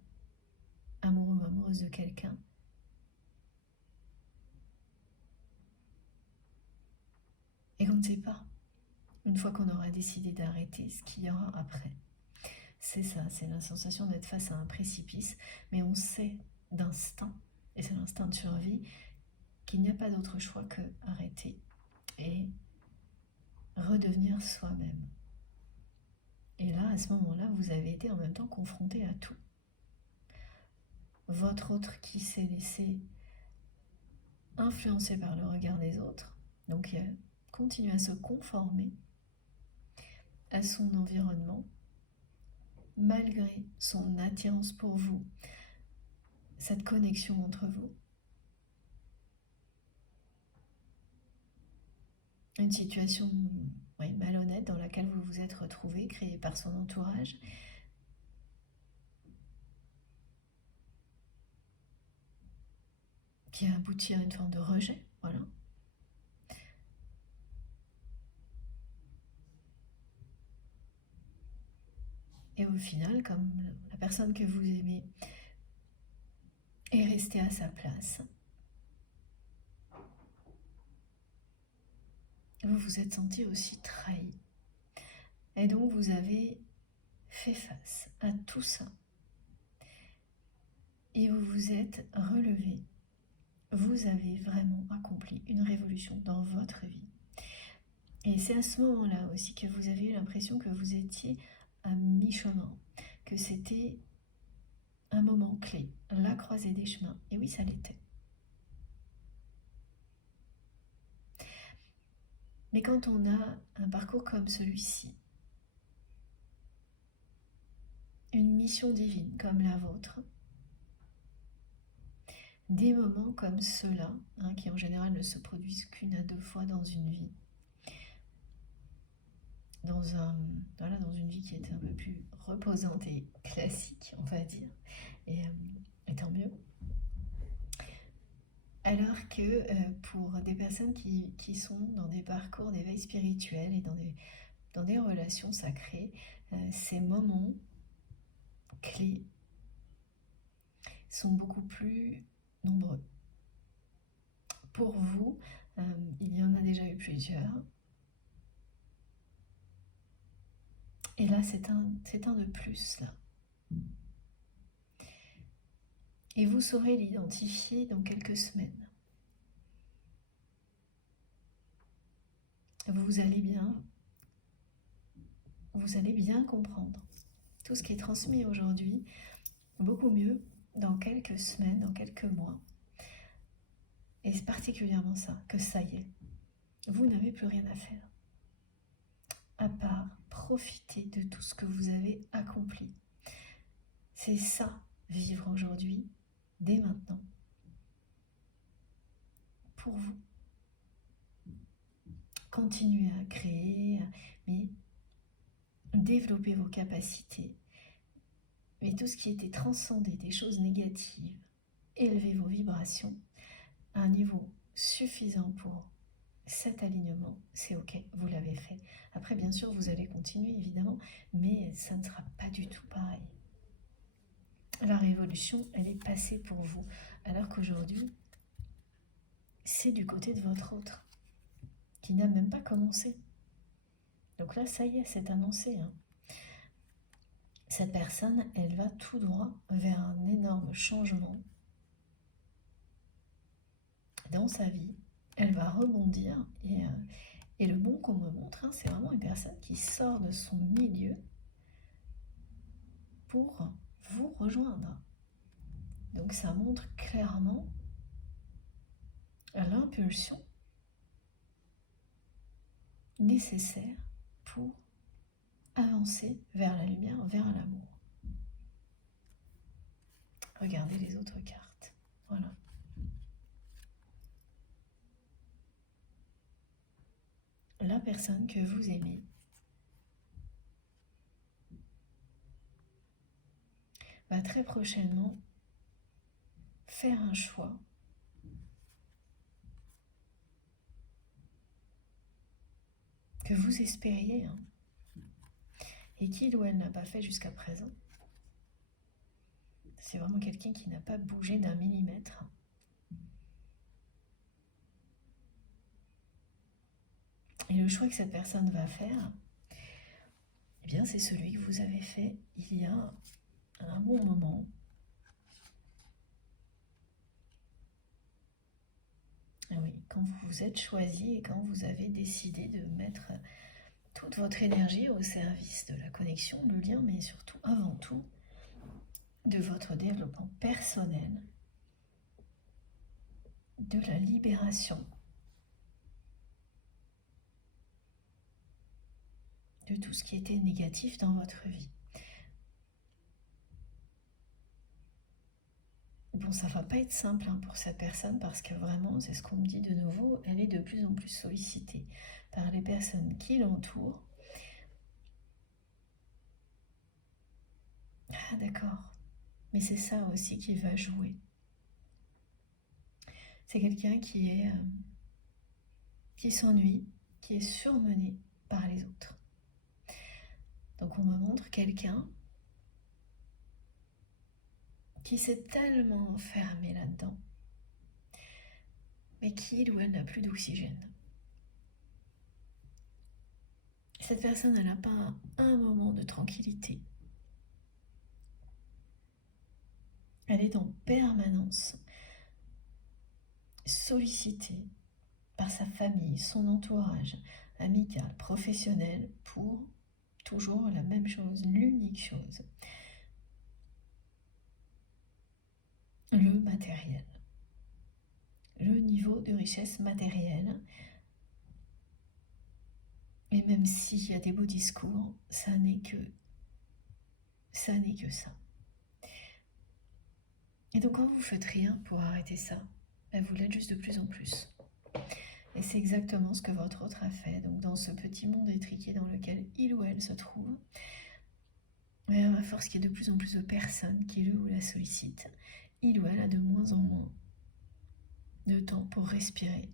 amoureux ou amoureuse de quelqu'un. Et qu'on ne sait pas, une fois qu'on aura décidé d'arrêter, ce qu'il y aura après. C'est ça, c'est la sensation d'être face à un précipice, mais on sait d'instinct, et c'est l'instinct de survie, qu'il n'y a pas d'autre choix que arrêter et redevenir soi-même. Et là, à ce moment-là, vous avez été en même temps confronté à tout. Votre autre qui s'est laissé influencer par le regard des autres, donc il continue à se conformer à son environnement, malgré son attirance pour vous, cette connexion entre vous. Une situation malhonnête dans laquelle vous vous êtes retrouvé, créée par son entourage. Qui a abouti à une forme de rejet, voilà. Et au final, comme la personne que vous aimez est restée à sa place, vous vous êtes senti aussi trahi. Et donc vous avez fait face à tout ça. Et vous vous êtes relevé. Vous avez vraiment accompli une révolution dans votre vie. Et c'est à ce moment-là aussi que vous avez eu l'impression que vous étiez à mi-chemin, que c'était un moment clé, la croisée des chemins. Et oui, ça l'était. Mais quand on a un parcours comme celui-ci, une mission divine comme la vôtre, des moments comme ceux-là, qui en général ne se produisent qu'une à deux fois dans une vie, dans une vie qui est un peu plus reposante et classique, on va dire, et tant mieux. Alors que pour des personnes qui sont dans des parcours d'éveil spirituel et dans des relations sacrées, ces moments clés sont beaucoup plus nombreux. Pour vous, il y en a déjà eu plusieurs. Et là, c'est un de plus, là. Et vous saurez l'identifier dans quelques semaines. Vous allez bien comprendre tout ce qui est transmis aujourd'hui, beaucoup mieux dans quelques semaines, dans quelques mois. Et c'est particulièrement ça, que ça y est, vous n'avez plus rien à faire, à part profiter de tout ce que vous avez accompli. C'est ça, vivre aujourd'hui, dès maintenant, pour vous. Continuez à créer, mais développez vos capacités. Mais tout ce qui était transcendé des choses négatives, élevez vos vibrations à un niveau suffisant pour cet alignement, c'est ok, vous l'avez fait. Après, bien sûr, vous allez continuer, évidemment, mais ça ne sera pas du tout pareil. La révolution, elle est passée pour vous, alors qu'aujourd'hui, c'est du côté de votre autre, qui n'a même pas commencé. Donc là, ça y est, c'est annoncé. Cette personne, elle va tout droit vers un énorme changement dans sa vie. Elle va rebondir et le bon qu'on me montre, c'est vraiment une personne qui sort de son milieu pour vous rejoindre. Donc ça montre clairement l'impulsion nécessaire pour avancer vers la lumière, vers l'amour. Regardez les autres cartes. Voilà. La personne que vous aimez va très prochainement faire un choix que vous espériez, et qu'il ou elle n'a pas fait jusqu'à présent. C'est vraiment quelqu'un qui n'a pas bougé d'un millimètre. Et le choix que cette personne va faire, eh bien, c'est celui que vous avez fait il y a un bon moment. Et oui, quand vous vous êtes choisi et quand vous avez décidé de mettre toute votre énergie au service de la connexion, le lien, mais surtout, avant tout, de votre développement personnel, de la libération, de tout ce qui était négatif dans votre vie. bon, ça va pas être simple hein, pour cette personne parce que vraiment, c'est ce qu'on me dit de nouveau, elle est de plus en plus sollicitée par les personnes qui l'entourent. Ah d'accord, mais c'est ça aussi qui va jouer. C'est quelqu'un qui s'ennuie, qui est surmené par les autres. Donc on me montre quelqu'un qui s'est tellement enfermé là-dedans, mais qui, il ou elle, n'a plus d'oxygène. Cette personne, elle n'a pas un moment de tranquillité. Elle est en permanence sollicitée par sa famille, son entourage amical, professionnel, pour toujours la même chose, l'unique chose, le matériel, le niveau de richesse matérielle. Et même s'il y a des beaux discours, ça n'est que ça. Et donc quand vous faites rien pour arrêter ça, vous l'êtes juste de plus en plus. Et c'est exactement ce que votre autre a fait. Donc dans ce petit monde étriqué dans lequel il ou elle se trouve, à force qu'il y ait de plus en plus de personnes qui le ou la sollicitent, il ou elle a de moins en moins de temps pour respirer.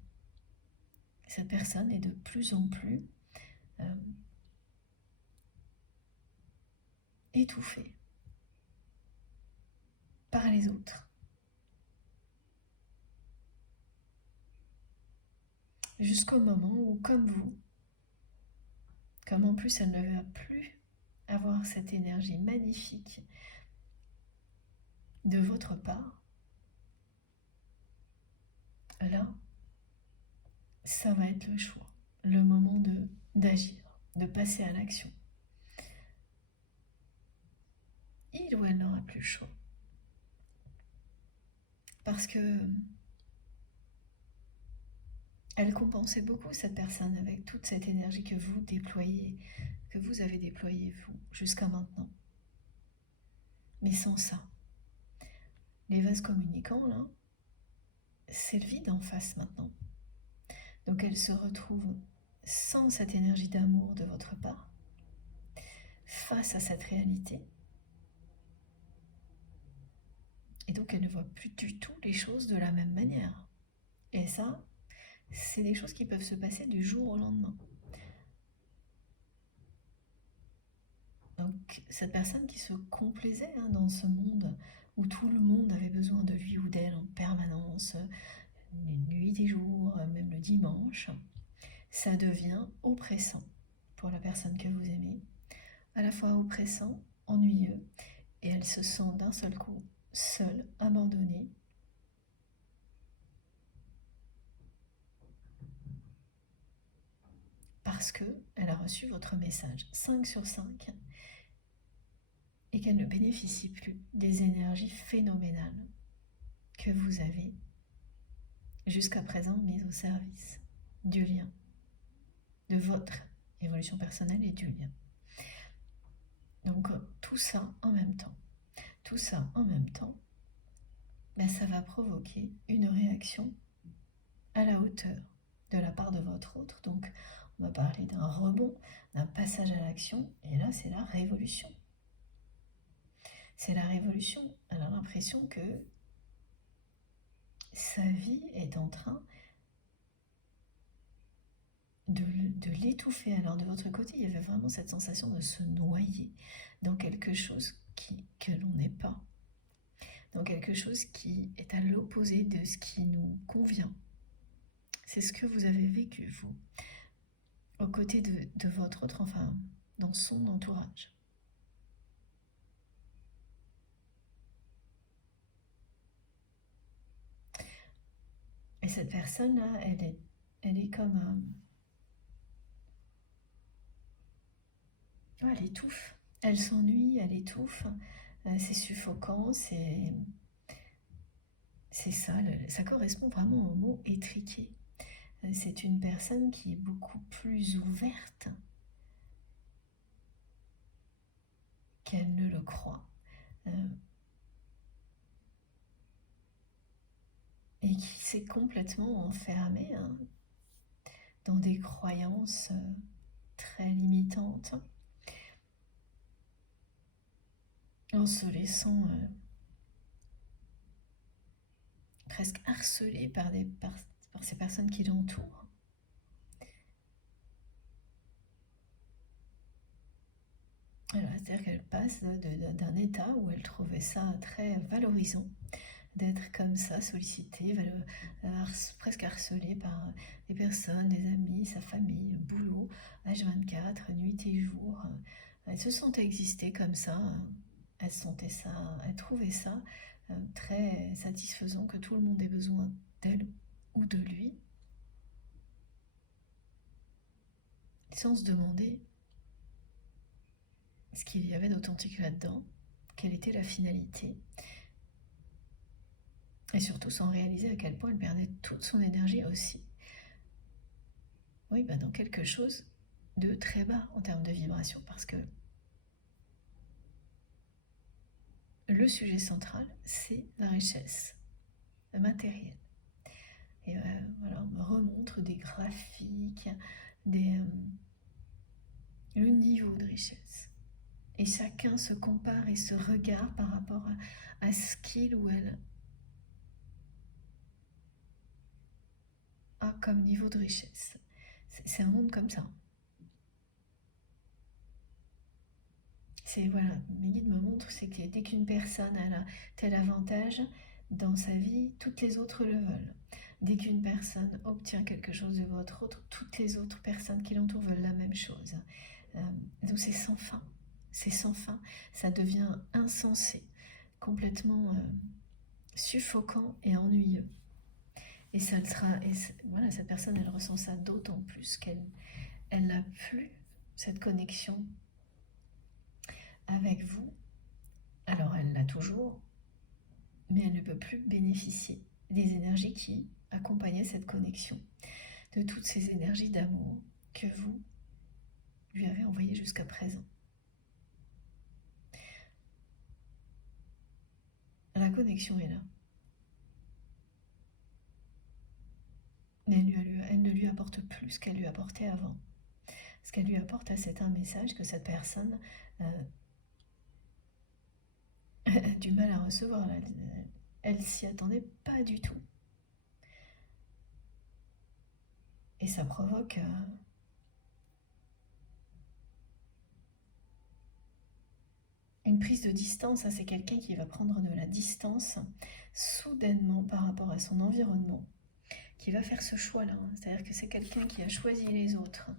Cette personne est de plus en plus étouffée par les autres. Jusqu'au moment où, comme vous, comme en plus elle ne va plus avoir cette énergie magnifique de votre part, là, ça va être le choix, le moment d'agir, de passer à l'action. Il ou elle n'aura plus le choix. Parce que elle compensait beaucoup cette personne avec toute cette énergie que vous déployez, que vous avez déployée vous jusqu'à maintenant. Mais sans ça, les vases communicants là, c'est le vide en face maintenant. Donc elle se retrouve sans cette énergie d'amour de votre part, face à cette réalité. Et donc elle ne voit plus du tout les choses de la même manière. Et ça, c'est des choses qui peuvent se passer du jour au lendemain. Donc cette personne qui se complaisait dans ce monde où tout le monde avait besoin de lui ou d'elle en permanence, les nuits, des jours, même le dimanche, ça devient oppressant pour la personne que vous aimez, à la fois oppressant, ennuyeux, et elle se sent d'un seul coup seule, abandonnée. Parce qu'elle a reçu votre message 5 sur 5 et qu'elle ne bénéficie plus des énergies phénoménales que vous avez jusqu'à présent mises au service du lien, de votre évolution personnelle et du lien. Donc tout ça en même temps, ça va provoquer une réaction à la hauteur de la part de votre autre. Donc on va parler d'un rebond, d'un passage à l'action, et là c'est la révolution. C'est la révolution. Elle a l'impression que sa vie est en train de l'étouffer. Alors de votre côté, il y avait vraiment cette sensation de se noyer dans quelque chose que l'on n'est pas, dans quelque chose qui est à l'opposé de ce qui nous convient. C'est ce que vous avez vécu, vous, aux côtés de votre autre, enfin, dans son entourage. Et cette personne-là, elle est comme... elle étouffe. Elle s'ennuie, elle étouffe. C'est suffocant, c'est ça. Ça correspond vraiment au mot étriqué. C'est une personne qui est beaucoup plus ouverte qu'elle ne le croit. qui s'est complètement enfermé dans des croyances très limitantes, en se laissant presque harceler par ces personnes qui l'entourent. C'est-à-dire qu'elle passe d'un état où elle trouvait ça très valorisant d'être comme ça, sollicitée, presque harcelée par des personnes, des amis, sa famille, le boulot, H24, nuit et jour. Elle se sentait exister comme ça, elle trouvait ça très satisfaisant que tout le monde ait besoin d'elle ou de lui, sans se demander ce qu'il y avait d'authentique là-dedans, quelle était la finalité, et surtout sans réaliser à quel point elle perdait toute son énergie aussi. Oui, dans quelque chose de très bas en termes de vibration, parce que le sujet central, c'est la richesse matérielle. Et voilà, on me remontre des graphiques, le niveau de richesse. Et chacun se compare et se regarde par rapport à ce qu'il ou elle a comme niveau de richesse. C'est un monde comme ça. Voilà, mes guides me montrent, c'est que dès qu'une personne a tel avantage dans sa vie, toutes les autres le veulent. Dès qu'une personne obtient quelque chose de votre autre, toutes les autres personnes qui l'entourent veulent la même chose. Donc c'est sans fin, ça devient insensé, complètement suffocant et ennuyeux. Et voilà, cette personne, elle ressent ça d'autant plus qu'elle n'a plus cette connexion avec vous. Alors elle l'a toujours, mais elle ne peut plus bénéficier des énergies qui accompagnaient cette connexion, de toutes ces énergies d'amour que vous lui avez envoyées jusqu'à présent. La connexion est là. Mais elle ne lui apporte plus ce qu'elle lui apportait avant. Ce qu'elle lui apporte, c'est un message que cette personne a du mal à recevoir. Elle s'y attendait pas du tout. Et ça provoque une prise de distance. C'est quelqu'un qui va prendre de la distance soudainement par rapport à son environnement, qui va faire ce choix-là. C'est-à-dire que c'est quelqu'un qui a choisi les autres,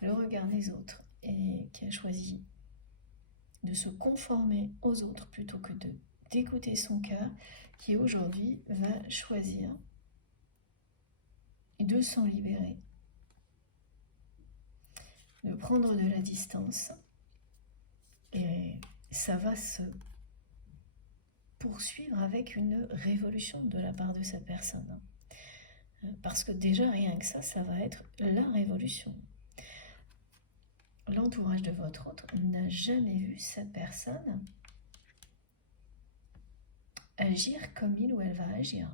le regard des autres, et qui a choisi de se conformer aux autres plutôt que d'écouter son cœur, qui aujourd'hui va choisir de s'en libérer, de prendre de la distance, et ça va se poursuivre avec une révolution de la part de cette personne. Parce que déjà, rien que ça va être la révolution. L'entourage de votre autre n'a jamais vu cette personne agir comme il ou elle va agir.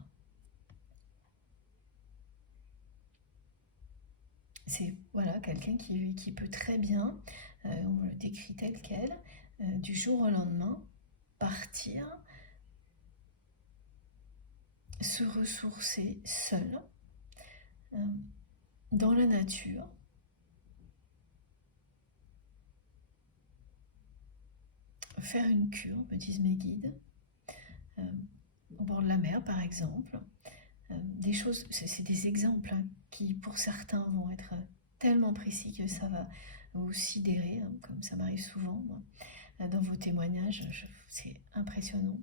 C'est voilà, quelqu'un qui peut très bien, on le décrit tel quel, du jour au lendemain, partir, se ressourcer seul, dans la nature, faire une cure, me disent mes guides, au bord de la mer par exemple. Des choses, c'est des exemples qui pour certains vont être tellement précis que ça va vous sidérer, comme ça m'arrive souvent moi, dans vos témoignages, c'est impressionnant.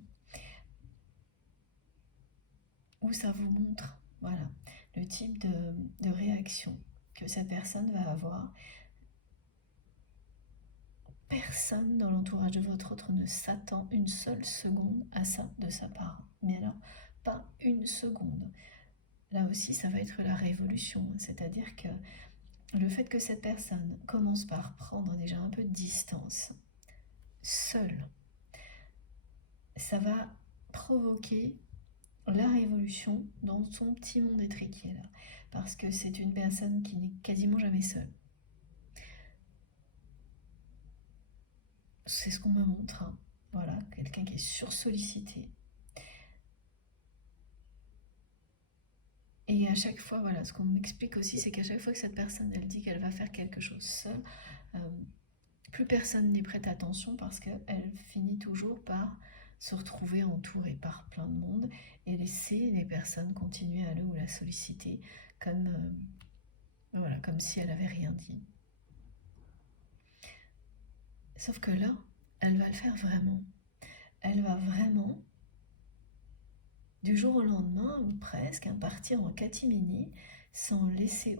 Où ça vous montre, voilà, le type de réaction que cette personne va avoir. Personne dans l'entourage de votre autre ne s'attend une seule seconde à ça de sa part. Mais alors, pas une seconde. Là aussi, ça va être la révolution. C'est-à-dire que le fait que cette personne commence par prendre déjà un peu de distance, seule, ça va provoquer la révolution dans son petit monde étriqué là, parce que c'est une personne qui n'est quasiment jamais seule. C'est ce qu'on me montre, hein. Voilà, quelqu'un qui est sursollicité. Et à chaque fois, voilà, ce qu'on m'explique aussi, c'est qu'à chaque fois que cette personne, elle dit qu'elle va faire quelque chose seule, euh, plus personne n'y prête attention parce qu'elle finit toujours par se retrouver entourée par plein de monde et laisser les personnes continuer à le ou la solliciter comme, voilà, comme si elle avait rien dit. Sauf que là, elle va le faire vraiment. Elle va vraiment, du jour au lendemain, ou presque, partir en catimini sans laisser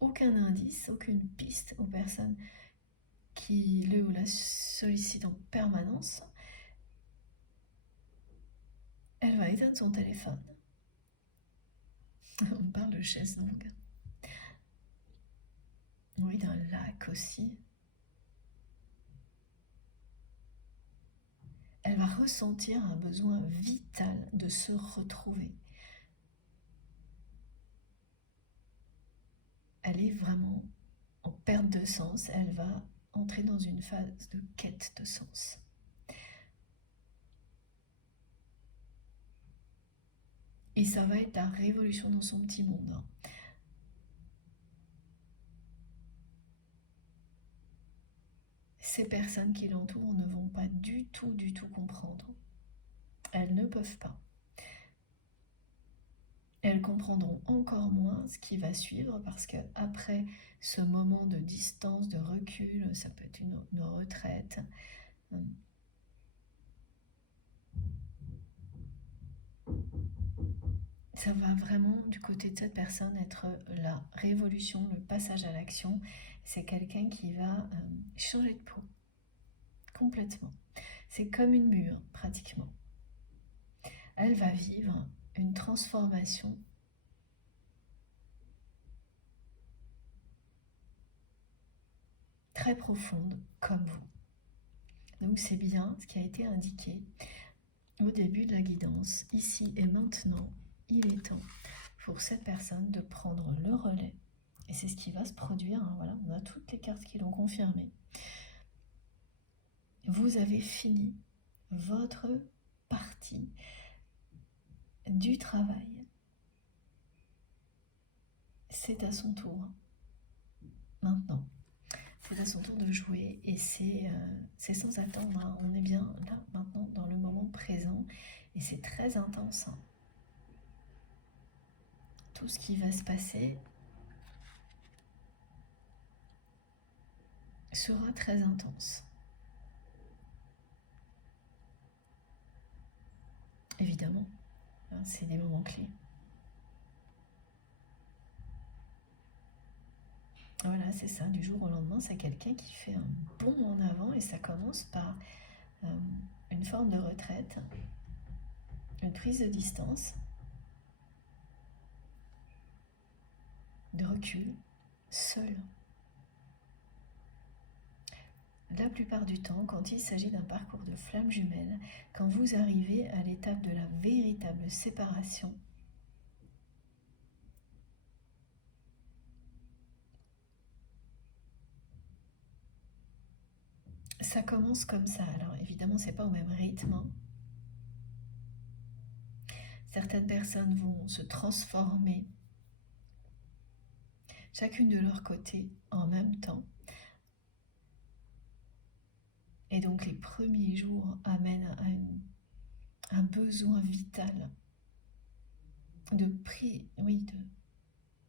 aucun indice, aucune piste aux personnes qui le ou la sollicitent en permanence. Elle va éteindre son téléphone. On parle de chaise longue. Oui, d'un lac aussi. Elle va ressentir un besoin vital de se retrouver. Elle est vraiment en perte de sens. Elle va entrer dans une phase de quête de sens. Et ça va être la révolution dans son petit monde. Ces personnes qui l'entourent ne vont pas du tout comprendre. Elles ne peuvent pas. Elles comprendront encore moins ce qui va suivre parce que après ce moment de distance, de recul, ça peut être une retraite. Ça va vraiment du côté de cette personne être la révolution, le passage à l'action. C'est quelqu'un qui va changer de peau complètement. C'est comme une mûre pratiquement. Elle va vivre une transformation très profonde comme vous. Donc c'est bien ce qui a été indiqué au début de la guidance. Ici et maintenant, il est temps pour cette personne de prendre le relais. Et c'est ce qui va se produire, hein. Voilà, on a toutes les cartes qui l'ont confirmé. Vous avez fini votre partie du travail. C'est à son tour. Maintenant, c'est à son tour de jouer et c'est sans attendre, hein. On est bien là, maintenant, dans le moment présent et c'est très intense, hein. Tout ce qui va se passer sera très intense. Évidemment, hein, c'est des moments clés. Voilà, c'est ça, du jour au lendemain, c'est quelqu'un qui fait un bond en avant et ça commence par une forme de retraite, une prise de distance, de recul, seul. La plupart du temps, quand il s'agit d'un parcours de flamme jumelle, quand vous arrivez à l'étape de la véritable séparation, ça commence comme ça. Alors évidemment, c'est pas au même rythme, hein. Certaines personnes vont se transformer, chacune de leur côté, en même temps. Et donc les premiers jours amènent à un besoin vital de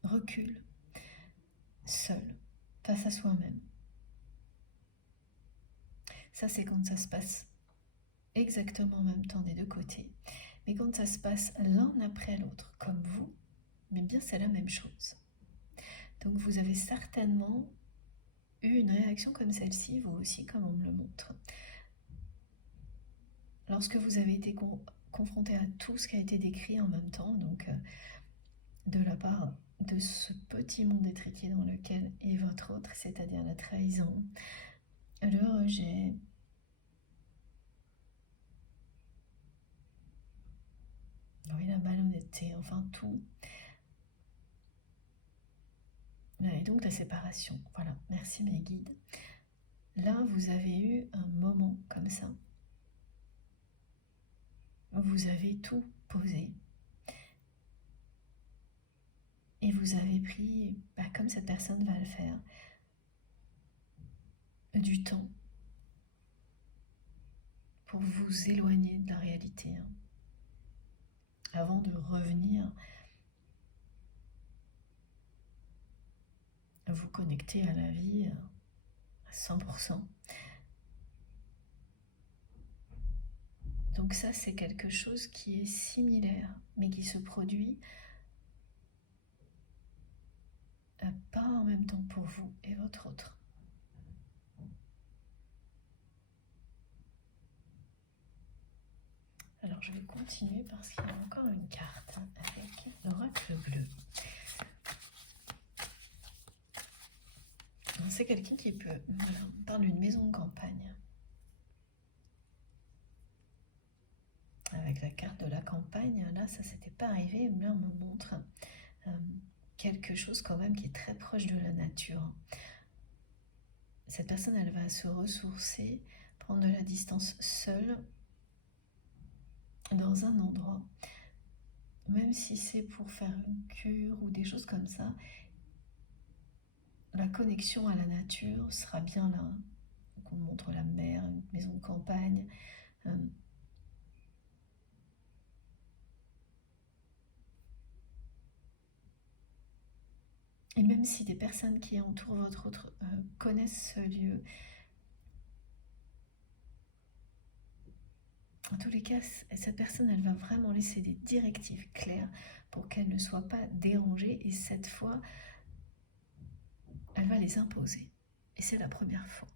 recul, seul, face à soi-même. Ça, c'est quand ça se passe exactement en même temps des deux côtés. Mais quand ça se passe l'un après l'autre, comme vous, mais bien c'est la même chose. Donc vous avez certainement eu une réaction comme celle-ci, vous aussi, comme on me le montre. Lorsque vous avez été confronté à tout ce qui a été décrit en même temps, donc de la part de ce petit monde étriqué dans lequel est votre autre, c'est-à-dire la trahison, le rejet, Oui, la malhonnêteté, enfin tout. Et donc la séparation. Voilà, merci mes guides. Là, vous avez eu un moment comme ça. Vous avez tout posé. Et vous avez pris, comme cette personne va le faire, du temps pour vous éloigner de la réalité, hein, avant de revenir à vous connecter à la vie à 100%. Donc ça, c'est quelque chose qui est similaire, mais qui se produit pas en même temps pour vous et votre autre. Alors je vais continuer parce qu'il y a encore une carte avec l'oracle bleu. C'est quelqu'un qui peut... Voilà, on parle d'une maison de campagne. Avec la carte de la campagne, là ça s'était pas arrivé, mais là on me montre quelque chose quand même qui est très proche de la nature. Cette personne, elle va se ressourcer, prendre de la distance seule, dans un endroit, même si c'est pour faire une cure ou des choses comme ça, la connexion à la nature sera bien là. Donc on montre la mer, une maison de campagne. Et même si des personnes qui entourent votre autre connaissent ce lieu, en tous les cas, cette personne, elle va vraiment laisser des directives claires pour qu'elle ne soit pas dérangée. Et cette fois, elle va les imposer. Et c'est la première fois.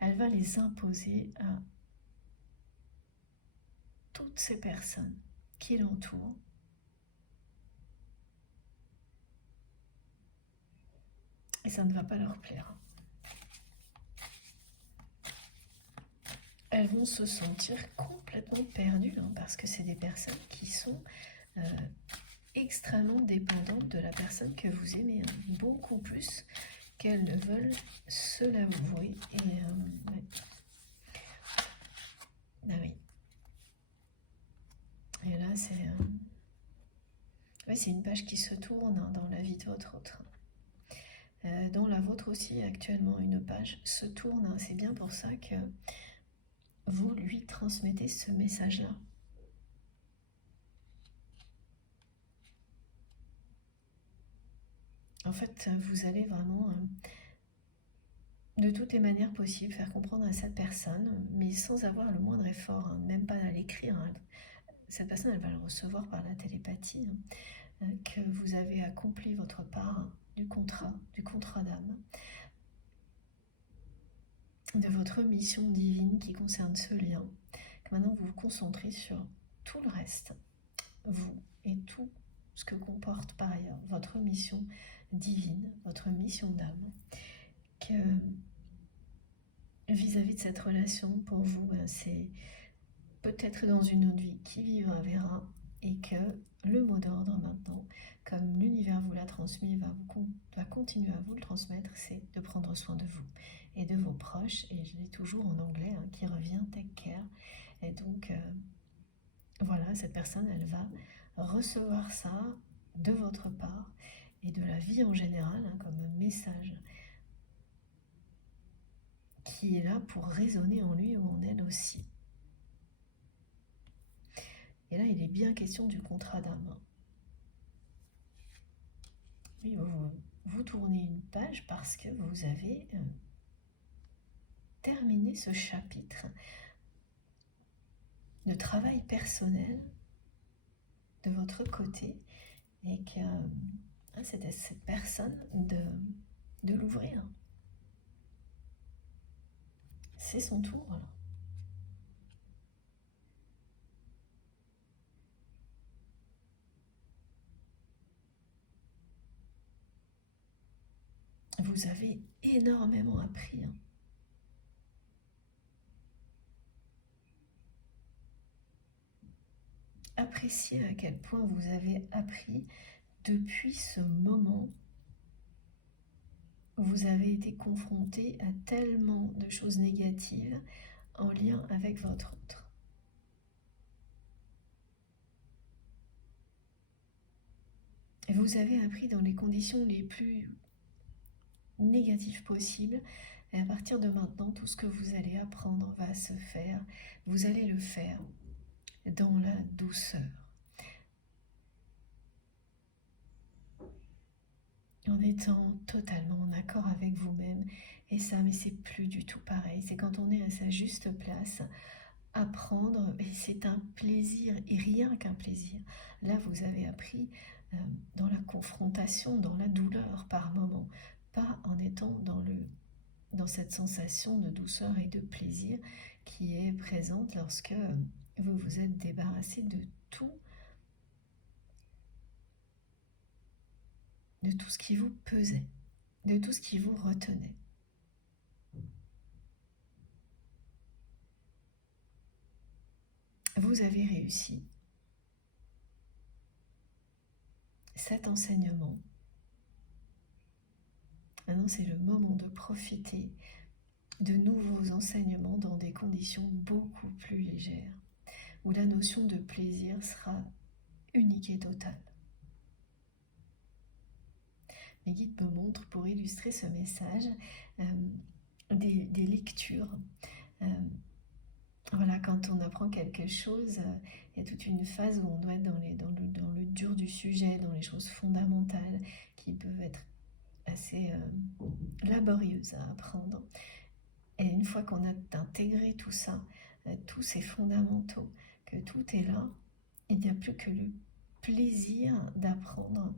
Elle va les imposer à toutes ces personnes qui l'entourent. Et ça ne va pas leur plaire. Elles vont se sentir complètement perdues, hein, parce que c'est des personnes qui sont extrêmement dépendantes de la personne que vous aimez, hein, beaucoup plus qu'elles ne veulent se l'avouer. Et ouais. Ah oui. Et là, c'est une page qui se tourne, hein, dans la vie de votre autre. Dans la vôtre aussi, actuellement, une page se tourne. Hein. C'est bien pour ça que vous lui transmettez ce message-là. En fait, vous allez vraiment, de toutes les manières possibles, faire comprendre à cette personne, mais sans avoir le moindre effort, hein, même pas à l'écrire. Hein. Cette personne, elle va le recevoir par la télépathie, hein, que vous avez accompli votre part du contrat d'âme, de votre mission divine qui concerne ce lien, que maintenant vous vous concentrez sur tout le reste, vous et tout ce que comporte par ailleurs votre mission divine, votre mission d'âme, que vis-à-vis de cette relation, pour vous, c'est peut-être dans une autre vie qui vivra verra, et que le mot d'ordre maintenant, comme l'univers vous l'a transmis, va continuer à vous le transmettre, c'est de prendre soin de vous et de vos proches. Et je l'ai toujours en anglais, hein, qui revient take care. Et donc voilà, cette personne, elle va recevoir ça de votre part et de la vie en général, hein, comme un message qui est là pour résonner en lui ou en elle aussi. Et là, il est bien question du contrat d'âme. Oui, vous tournez une page parce que vous avez terminé ce chapitre de travail personnel de votre côté, et que c'est à cette personne de l'ouvrir. C'est son tour, là. Vous avez énormément appris, hein. appréciez à quel point vous avez appris depuis ce moment où vous avez été confronté à tellement de choses négatives en lien avec votre autre. Et vous avez appris dans les conditions les plus négatives possibles. Et à partir de maintenant, tout ce que vous allez apprendre va se faire. Vous allez le faire dans la douceur. En étant totalement en accord avec vous-même. Et ça, mais c'est plus du tout pareil. C'est quand on est à sa juste place, apprendre, et c'est un plaisir, et rien qu'un plaisir. Là, vous avez appris dans la confrontation, dans la douleur par moment, pas en étant dans cette sensation de douceur et de plaisir qui est présente lorsque vous vous êtes débarrassé de tout ce qui vous pesait, de tout ce qui vous retenait. Vous avez réussi cet enseignement. Maintenant, c'est le moment de profiter de nouveaux enseignements dans des conditions beaucoup plus légères, où la notion de plaisir sera unique et totale. Mes guides me montrent, pour illustrer ce message, des lectures. Voilà, quand on apprend quelque chose, il y a toute une phase où on doit être dans le dur du sujet, dans les choses fondamentales qui peuvent être assez laborieuses à apprendre. Et une fois qu'on a intégré tout ça, tous ces fondamentaux, que tout est là, il n'y a plus que le plaisir d'apprendre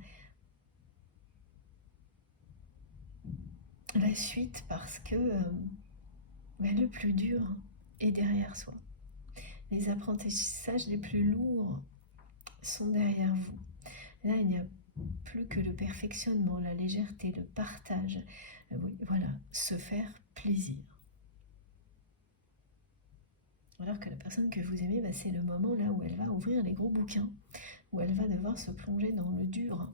la suite, parce que le plus dur est derrière soi. Les apprentissages les plus lourds sont derrière vous. Là, il n'y a plus que le perfectionnement, la légèreté, le partage. Voilà, se faire plaisir. Alors que la personne que vous aimez, c'est le moment là où elle va ouvrir les gros bouquins, où elle va devoir se plonger dans le dur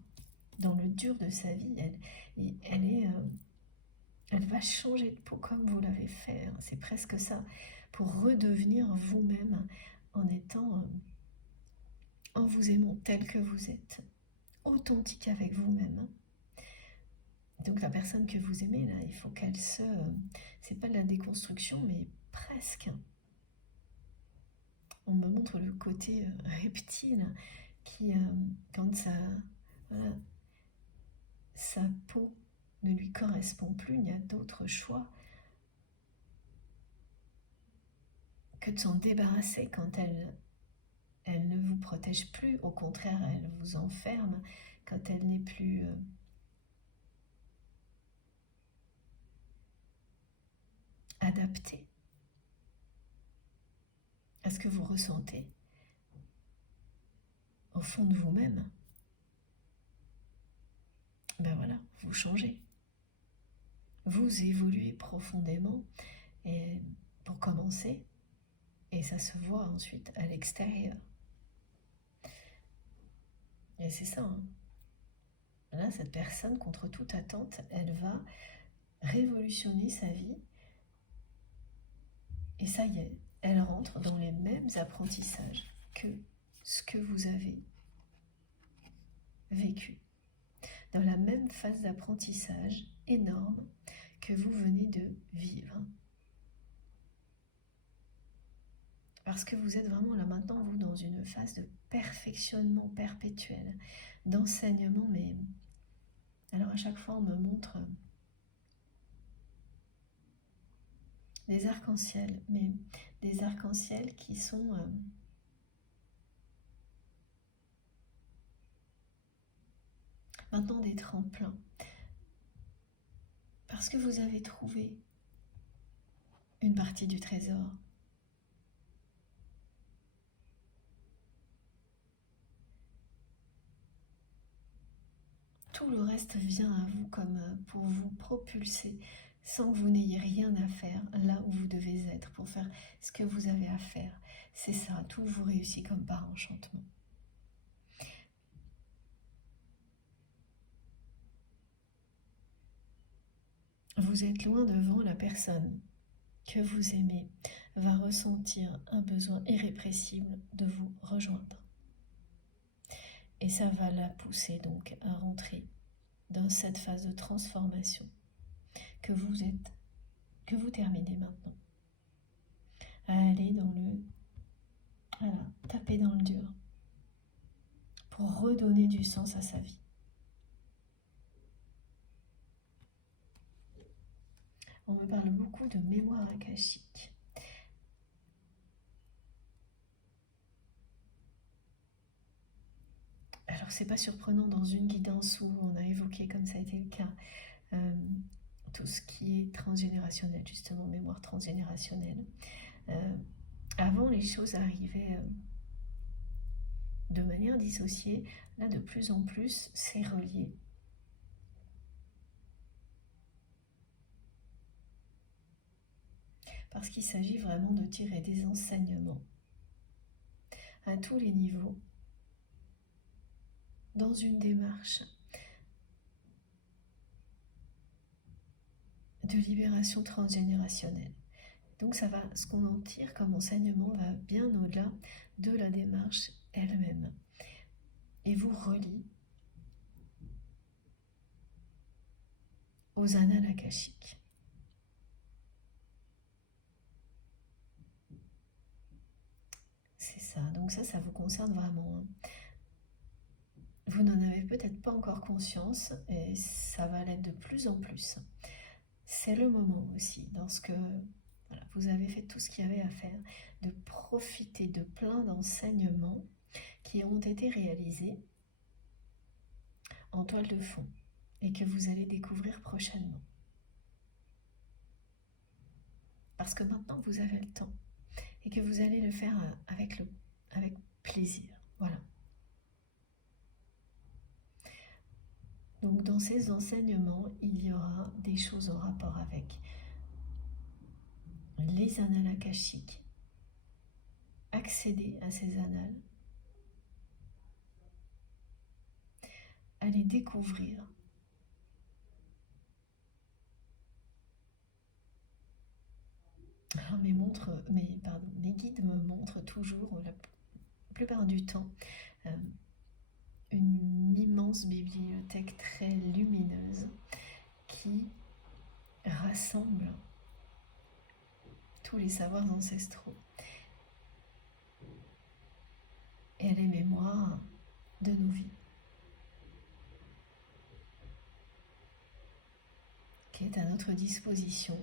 de sa vie. Elle va changer de peau comme vous l'avez fait. C'est presque ça, pour redevenir vous-même en vous aimant tel que vous êtes, authentique avec vous-même. Donc la personne que vous aimez là, il faut qu'elle c'est pas de la déconstruction, mais presque. On me montre le côté reptile qui, quand sa peau ne lui correspond plus, il n'y a d'autre choix que de s'en débarrasser quand elle ne vous protège plus. Au contraire, elle vous enferme quand elle n'est plus adaptée à ce que vous ressentez au fond de vous-même. Voilà, vous changez. Vous évoluez profondément, et pour commencer, et ça se voit ensuite à l'extérieur. Et c'est ça. Là, cette personne, contre toute attente, elle va révolutionner sa vie. Et ça y est, elle rentre dans les mêmes apprentissages que ce que vous avez vécu. Dans la même phase d'apprentissage énorme que vous venez de vivre. Parce que vous êtes vraiment là maintenant, vous, dans une phase de perfectionnement perpétuel, d'enseignement, mais alors à chaque fois on me montre des arcs-en-ciel, mais des arcs-en-ciel qui sont maintenant des tremplins. Parce que vous avez trouvé une partie du trésor. Tout le reste vient à vous comme pour vous propulser sans que vous n'ayez rien à faire là où vous devez être pour faire ce que vous avez à faire. C'est ça, tout vous réussit comme par enchantement. Vous êtes loin devant la personne que vous aimez, va ressentir un besoin irrépressible de vous rejoindre. Et ça va la pousser donc à rentrer dans cette phase de transformation que vous terminez maintenant. À aller dans taper dans le dur pour redonner du sens à sa vie. On me parle beaucoup de mémoire akashique. Alors c'est pas surprenant dans une guidance où on a évoqué, comme ça a été le cas, tout ce qui est transgénérationnel, justement, mémoire transgénérationnelle. Avant, les choses arrivaient de manière dissociée. Là, de plus en plus, c'est relié. Parce qu'il s'agit vraiment de tirer des enseignements à tous les niveaux dans une démarche de libération transgénérationnelle. Donc ce qu'on en tire comme enseignement va bien au-delà de la démarche elle-même et vous relie aux annales akashiques. C'est ça, donc ça vous concerne vraiment. Vous n'en avez peut-être pas encore conscience et ça va l'être de plus en plus. C'est le moment aussi, lorsque vous avez fait tout ce qu'il y avait à faire, de profiter de plein d'enseignements qui ont été réalisés en toile de fond et que vous allez découvrir prochainement. Parce que maintenant vous avez le temps et que vous allez le faire avec plaisir. Voilà. Donc dans ces enseignements, il y aura des choses en rapport avec les annales akashiques, accéder à ces annales, à les découvrir. Alors mes guides me montrent toujours, la plupart du temps, une immense bibliothèque très lumineuse qui rassemble tous les savoirs ancestraux et les mémoires de nos vies, qui est à notre disposition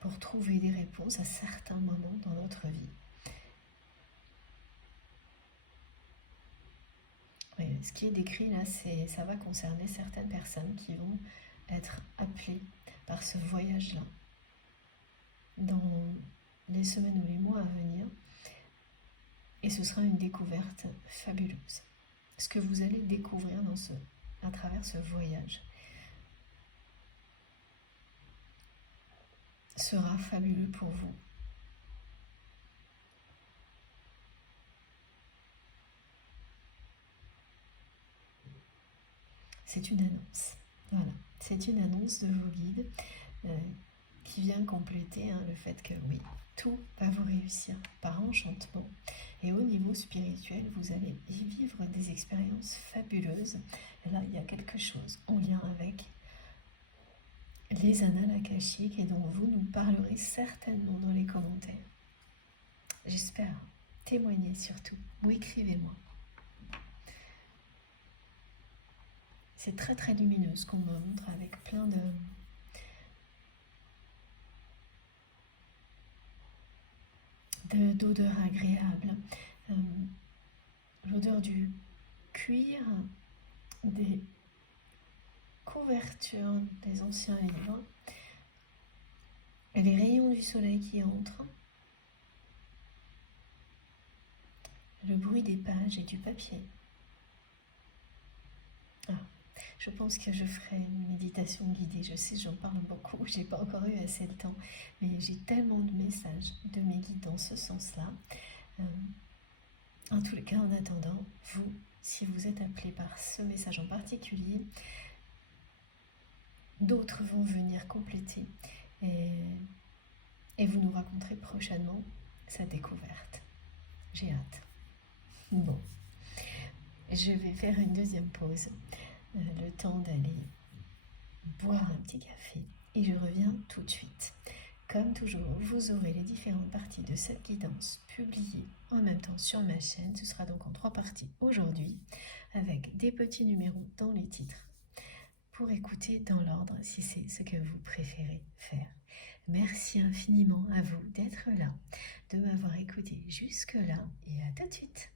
pour trouver des réponses à certains moments dans notre vie. Oui, ce qui est décrit là, ça va concerner certaines personnes qui vont être appelées par ce voyage-là dans les semaines ou les mois à venir. Et ce sera une découverte fabuleuse. Ce que vous allez découvrir à travers ce voyage sera fabuleux pour vous. C'est une annonce. Voilà, c'est une annonce de vos guides qui vient compléter le fait que oui, tout va vous réussir par enchantement. Et au niveau spirituel, vous allez y vivre des expériences fabuleuses. Et là, il y a quelque chose en lien avec les annales akashiques et dont vous nous parlerez certainement dans les commentaires. J'espère. Témoignez surtout ou écrivez-moi. C'est très très lumineux ce qu'on me montre avec plein d'odeurs agréables. L'odeur du cuir, des couvertures des anciens livres, et les rayons du soleil qui entrent, le bruit des pages et du papier. Je pense que je ferai une méditation guidée. Je sais, j'en parle beaucoup, j'ai pas encore eu assez de temps, mais j'ai tellement de messages de mes guides dans ce sens-là. En tous les cas, en attendant, vous, si vous êtes appelé par ce message en particulier, d'autres vont venir compléter et vous nous raconterez prochainement sa découverte. J'ai hâte. Bon, je vais faire une deuxième pause, le temps d'aller boire un petit café et je reviens tout de suite. Comme toujours, vous aurez les différentes parties de cette guidance publiées en même temps sur ma chaîne. Ce sera donc en 3 parties aujourd'hui, avec des petits numéros dans les titres pour écouter dans l'ordre si c'est ce que vous préférez faire. Merci infiniment à vous d'être là, de m'avoir écouté jusque-là et à tout de suite.